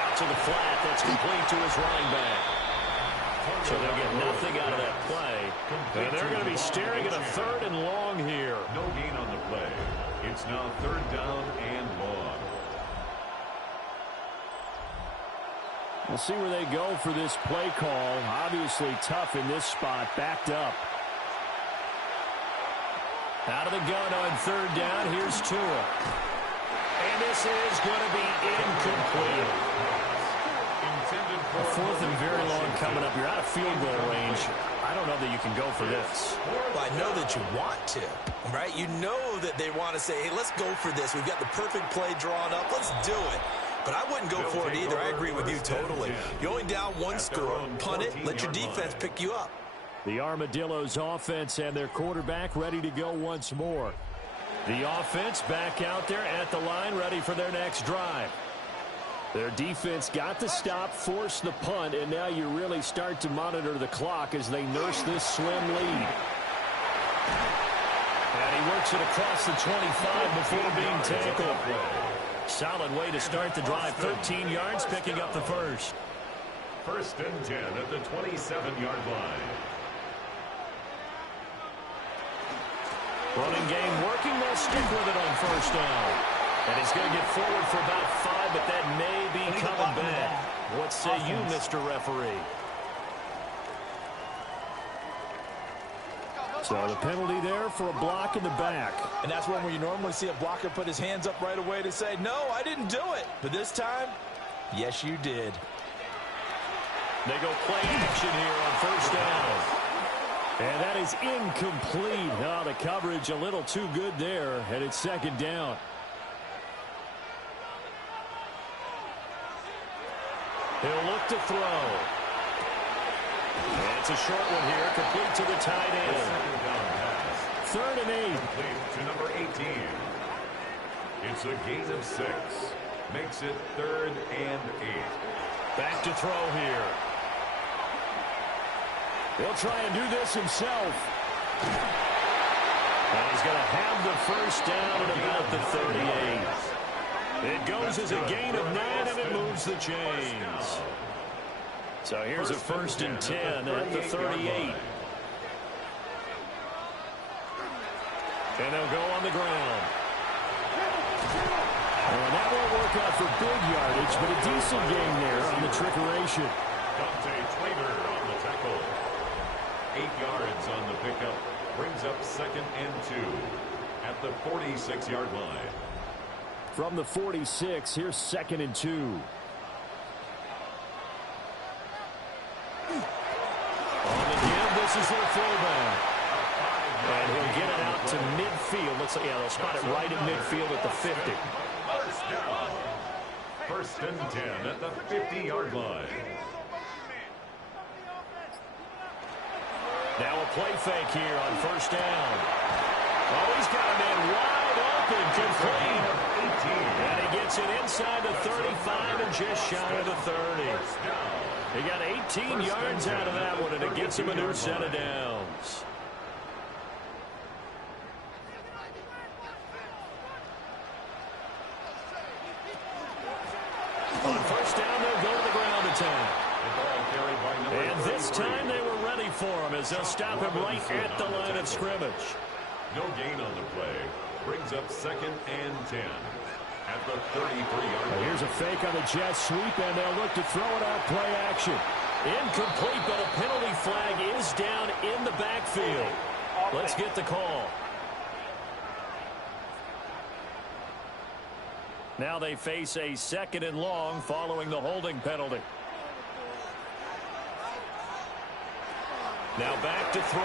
Out to the flat, that's complete to his running back. So they'll get nothing out of that play. And they're going to be staring at a 3rd and long here. No gain on the play. It's now 3rd down and long. We'll see where they go for this play call. Obviously tough in this spot, backed up. Out of the gun on 3rd down, here's Tua. And this is going to be incomplete. A 4th and very long coming up. You're out of field goal range. I don't know that you can go for this. Well, I know that you want to, right? You know that they want to say, hey, let's go for this. We've got the perfect play drawn up. Let's do it. But I wouldn't go for it either. I agree with you totally. You're only down 1 score. Punt it. Let your defense pick you up. The Armadillos offense and their quarterback ready to go once more. The offense back out there at the line, ready for their next drive. Their defense got the stop, forced the punt, and now you really start to monitor the clock as they nurse this slim lead. And he works it across the 25 before being tackled. Solid way to start the drive. 13 yards, picking up the first. 1st and 10 at the 27-yard line. Running game working. They'll stick with it on 1st down. And he's going to get forward for about 5, but that may be coming back. What say you, Mr. Referee? So the penalty there for a block in the back. And that's one where you normally see a blocker put his hands up right away to say, no, I didn't do it. But this time, yes, you did. They go play action here on 1st down. And that is incomplete. Oh, the coverage a little too good there, and it's 2nd down. He'll look to throw. And it's a short one here, complete to the tight end. 3rd and 8. Complete to number 18. It's a gain of 6. Makes it 3rd and 8. Back to throw here. He'll try and do this himself. And he's going to have the 1st down at about the 38. It goes as a gain of 9, and it moves the chains. So here's a 1st and 10 at the 38. And they'll go on the ground. And that won't work out for big yardage, but a decent gain there on the trickeration. Dante Trader on the tackle. 8 yards on the pickup. Brings up 2nd and 2 at the 46-yard line. From the 46, here's 2nd and 2. On the give, this is their fullback. And he'll get it out to midfield. Looks like, yeah, they'll spot it right in midfield at the 50. First down. 1st and 10 at the 50-yard line. Now a play fake here on 1st down. Oh, he's got a man wide open, complete. And he gets it inside the 35 and just shy of the 30. He got 18 yards out of that one, and it gets him a new set of downs. On 1st down, they'll go to the ground attack. The ball carried by And this time they were ready for him as they'll stop him right at the line of scrimmage. No gain on the play. Brings up 2nd and 10 at the 33-yard line. Here's a fake on the jet sweep, and they'll look to throw it out play action. Incomplete, but a penalty flag is down in the backfield. Let's get the call. Now they face a 2nd and long following the holding penalty. Now back to throw.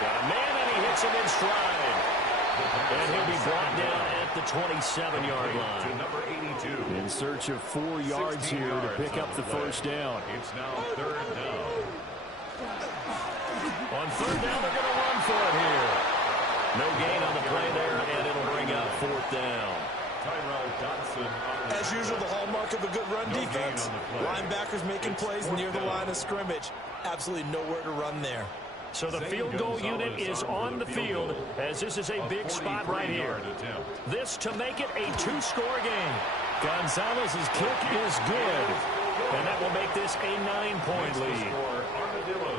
Got a man, and he hits him in stride. And he'll be brought down at the 27-yard line. To number 82. In search of 4 yards here to pick up the first down. It's now 3rd down. On 3rd down, they're going to run for it here. No gain on the play there, and it'll bring up 4th down. As usual, the hallmark of a good run defense. Linebackers making plays near the line of scrimmage. Absolutely nowhere to run there. So the field goal unit is on the field as this is a big spot right here. This to make it a 2-score game. Gonzalez's kick is good, and that will make this a 9-point lead.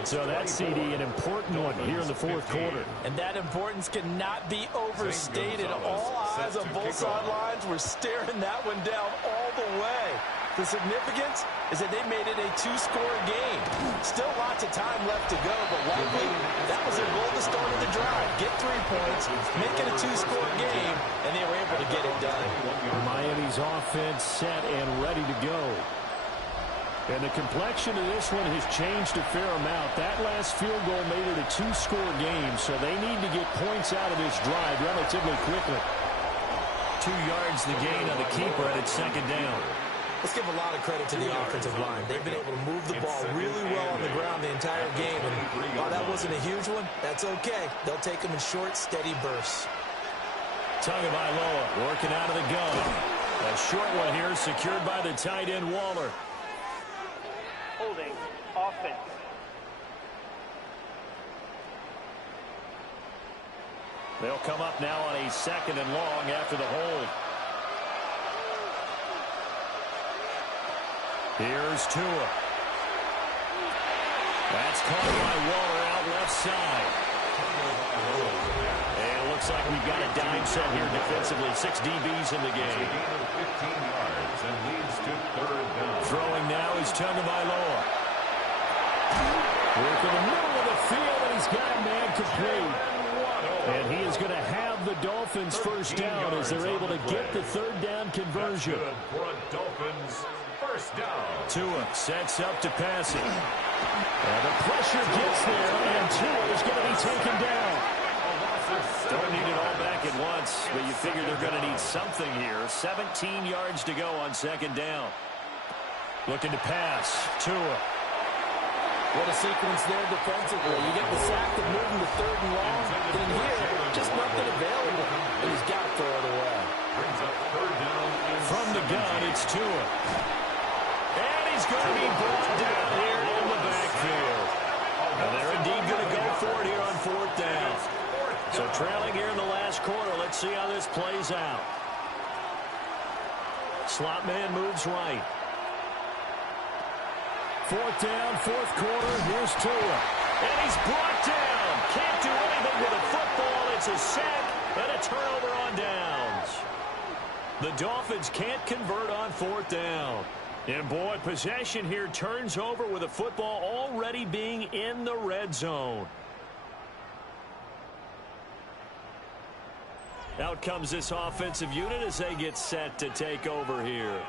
So that's, CD, an important one here in the 4th quarter. And that importance cannot be overstated. All eyes on both sidelines were staring that one down all the way. The significance is that they made it a 2-score game. Still lots of time left to go, but likely that was their goal to start of the drive. Get 3 points, make it a 2-score game, and they were able to get it done. Miami's offense set and ready to go. And the complexion of this one has changed a fair amount. That last field goal made it a 2-score game, so they need to get points out of this drive relatively quickly. 2 yards the gain on the keeper, and it's 2nd down. Let's give a lot of credit to the offensive line. They've been able to move the ball really well on the ground the entire game. And while that wasn't a huge one, that's okay. They'll take them in short, steady bursts. Tagovailoa working out of the gun. A short one here secured by the tight end Waller. Holding offense. They'll come up now on a 2nd and long after the hold. Here's Tua. That's caught by Waller out left side. And it looks like we've got a dime set here defensively. 6 DBs in the game. 15 yards and leads to 3rd down. Throwing now is Tagovailoa. Work in the middle of the field, and he's got a man complete. And he is going to have the Dolphins first down as they're able to get the 3rd down conversion. For a Dolphins first down. Tua sets up to pass it. And the pressure gets there, and Tua is going to be taken down. Don't need it all back at once, but you figure they're going to need something here. 17 yards to go on 2nd down. Looking to pass. Tua. What a sequence there defensively. You get the sack of moving to 3rd and long. Then here, just nothing available. And he's got to throw it away. Brings up 3rd down. From the gun, it's Tua. And he's going to be brought down here in the backfield. And they're indeed going to go for it here on 4th down. So trailing here in the last quarter. Let's see how this plays out. Slot man moves right. 4th down, 4th quarter. Here's Tua. And he's brought down. Can't do anything with a football. It's a sack and a turnover on downs. The Dolphins can't convert on 4th down. And boy, possession here turns over with a football already being in the red zone. Out comes this offensive unit as they get set to take over here.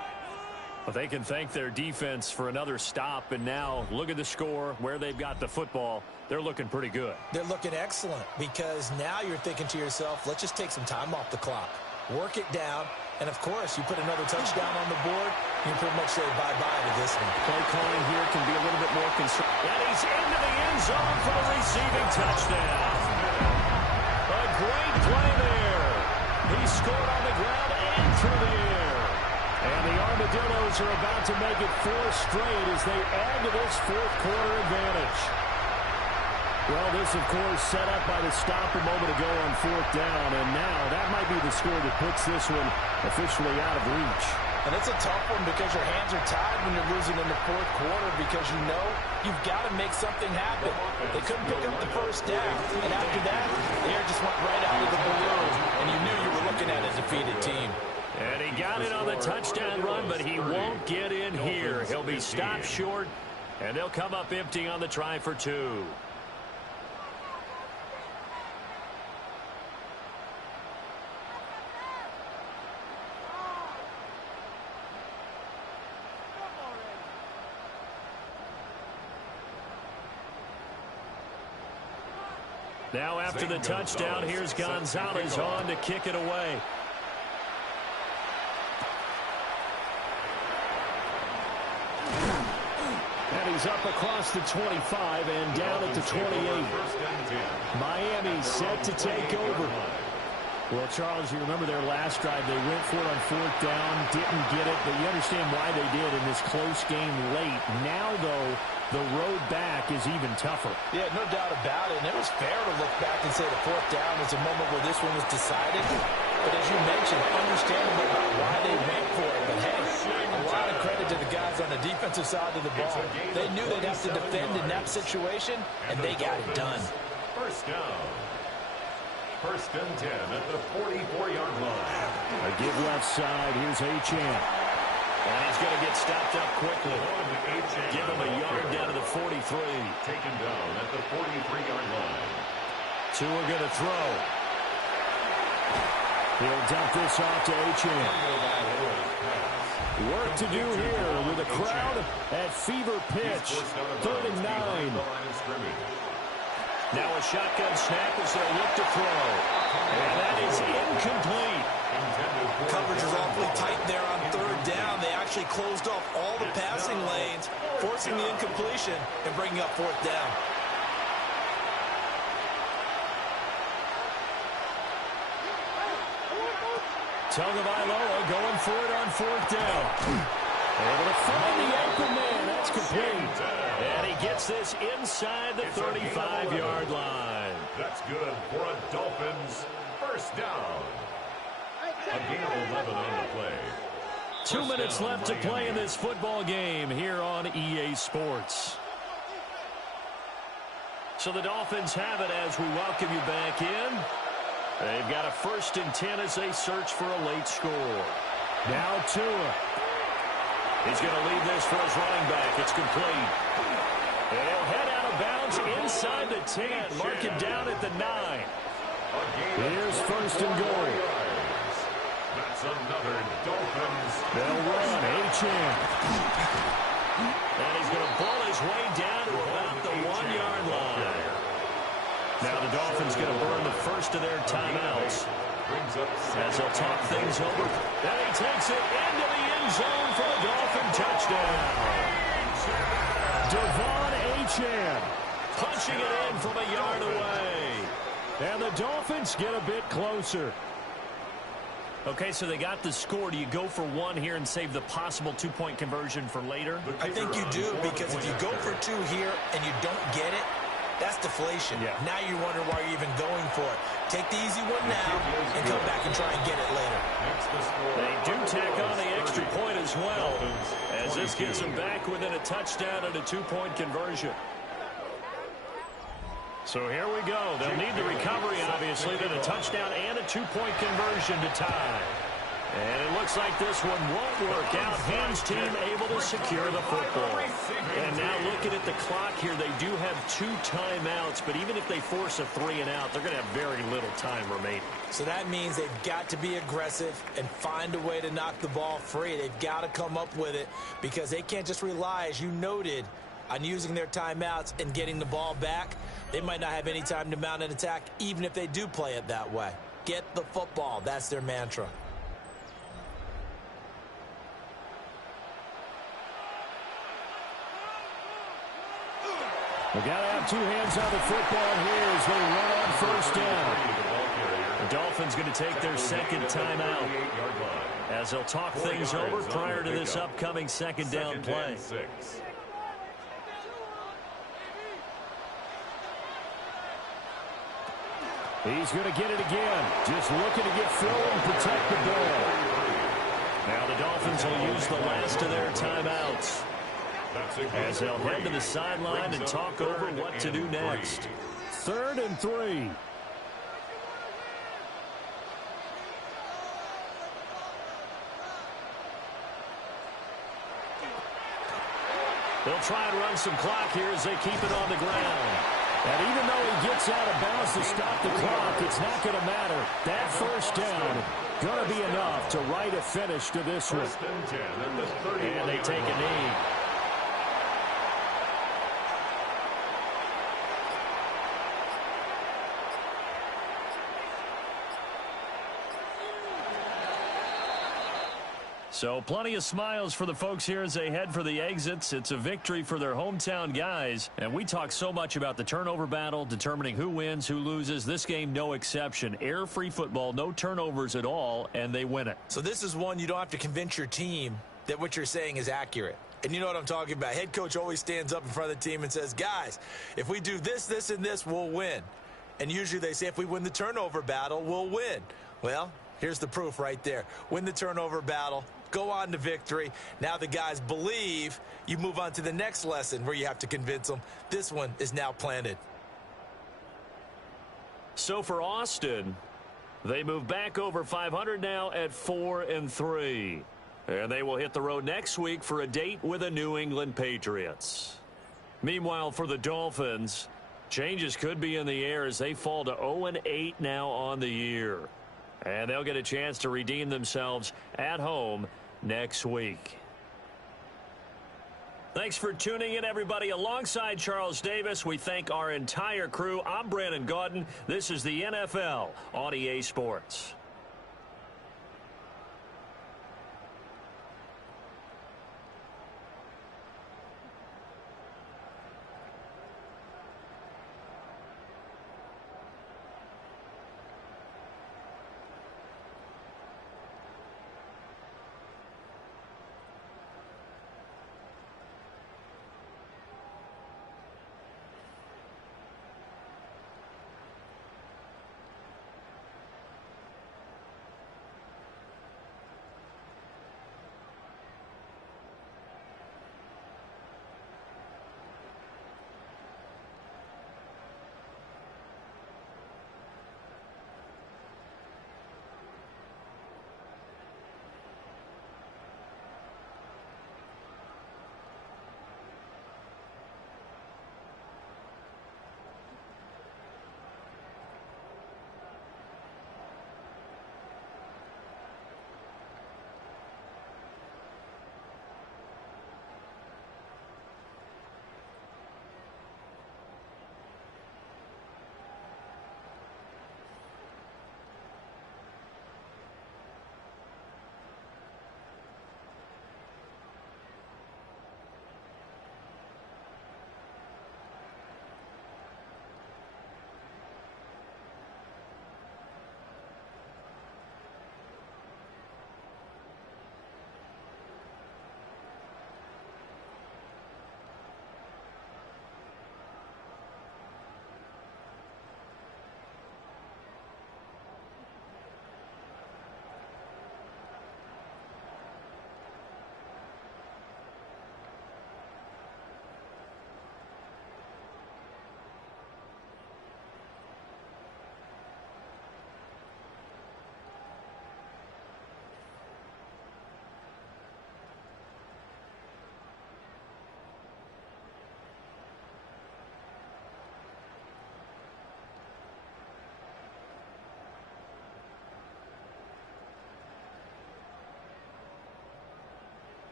Well, they can thank their defense for another stop, and now look at the score, where they've got the football. They're looking pretty good. They're looking excellent because now you're thinking to yourself, let's just take some time off the clock. Work it down, and of course, you put another touchdown on the board, you pretty much say bye-bye to this one. Play calling here can be a little bit more conservative. And he's into the end zone for the receiving touchdown. A great play there. He scored on the ground and through the air. And the Armadillos are about to make it 4 straight as they add to this 4th quarter advantage. Well, this, of course, set up by the stop a moment ago on 4th down, and now that might be the score that puts this one officially out of reach. And it's a tough one because your hands are tied when you're losing in the fourth quarter because you know you've got to make something happen. They couldn't pick up the first down, and after that, the air just went right out of the balloon, and you knew you were looking at a defeated team. And he got it on the touchdown run, but he won't get in here. He'll be stopped short, and they'll come up empty on the try for 2. Now after the touchdown, here's Gonzalez on to kick it away. And he's up across the 25 and down at the 28. Miami set to take over. Well, Charles, you remember their last drive. They went for it on 4th down, didn't get it, but you understand why they did in this close game late. Now, though, the road back is even tougher. Yeah, no doubt about it. And it was fair to look back and say the 4th down was a moment where this one was decided. But as you mentioned, understandable about why they went for it. But, hey, a lot of credit to the guys on the defensive side of the ball. They knew they'd have to defend in that situation, and they got it done. First down. 1st and 10 at the 44-yard line. A give left side. Here's Achane. And he's going to get stopped up quickly. Give him a yard down to the 43. Taken down at the 43-yard line. 2 are going to throw. He'll dump this off to Achane. Work to do here with the crowd at fever pitch. 3rd and 9. Now a shotgun snap as they look to throw. And that is incomplete. Coverage is awfully tight there on 3rd down. They actually closed off all the passing lanes, forcing the incompletion and bringing up 4th down. Tagovailoa going for it on 4th down. Able to find the open man. That's complete. And he gets this inside the 35-yard line. That's good for a Dolphins 1st down. A gain of 11 on the play. 2 minutes left to play in this football game here on EA Sports. So the Dolphins have it as we welcome you back in. They've got a 1st and 10 as they search for a late score. Now Tua. He's going to leave this for his running back. It's complete. And he'll head out of bounds inside the 10. Mark it down at the 9. Here's 1st and goal. That's another Dolphins. They'll run. Achane. And he's going to ball his way down to about the 1-yard line. Now the Dolphins going to burn the first of their timeouts. As they'll talk things over. And he takes it into the end zone for a Dolphin touchdown. Devon Achane punching it in from a yard away. And the Dolphins get a bit closer. Okay, so they got the score. Do you go for 1 here and save the possible 2-point conversion for later? I think you do, because if you go for 2 here and you don't get it, that's deflation. Yeah. Now you wonder why you're even going for it. Take the easy one now and come back and try and get it later. They do tack on the extra point as well, as this gets them back within a touchdown and a 2-point conversion. So here we go. They'll need the recovery, obviously, then a touchdown and a 2-point conversion to tie. And it looks like this one won't work out. Hans team able to secure the football. And now looking at the clock here, they do have 2 timeouts, but even if they force a 3-and-out, they're going to have very little time remaining. So that means they've got to be aggressive and find a way to knock the ball free. They've got to come up with it because they can't just rely, as you noted, on using their timeouts and getting the ball back. They might not have any time to mount an attack, even if they do play it that way. Get the football. That's their mantra. We've got to have 2 hands on the football here as they run on 1st down. The Dolphins going to take their 2nd timeout as they'll talk things over prior to this upcoming 2nd down play. He's going to get it again. Just looking to get through and protect the ball. Now the Dolphins will use the last of their timeouts as they'll head to the sideline and talk over what to do next. 3rd and 3. They'll try and run some clock here as they keep it on the ground. And even though he gets out of bounds to stop the clock, it's not going to matter. That first down going to be enough to write a finish to this one. And they take a knee. So plenty of smiles for the folks here as they head for the exits. It's a victory for their hometown guys. And we talk so much about the turnover battle, determining who wins, who loses. This game, no exception. Air-free football, no turnovers at all, and they win it. So this is one you don't have to convince your team that what you're saying is accurate. And you know what I'm talking about. Head coach always stands up in front of the team and says, guys, if we do this, this, and this, we'll win. And usually they say if we win the turnover battle, we'll win. Well, here's the proof right there. Win the turnover battle. Go on to victory. Now the guys believe. You move on to the next lesson where you have to convince them. This one is now planted. So for Austin, they move back over 500 now at 4-3. And they will hit the road next week for a date with the New England Patriots. Meanwhile, for the Dolphins, changes could be in the air as they fall to 0-8 now on the year. And they'll get a chance to redeem themselves at home next week. Thanks for tuning in, everybody. Alongside Charles Davis, we thank our entire crew. I'm Brandon Gaudin. This is the NFL on EA Sports.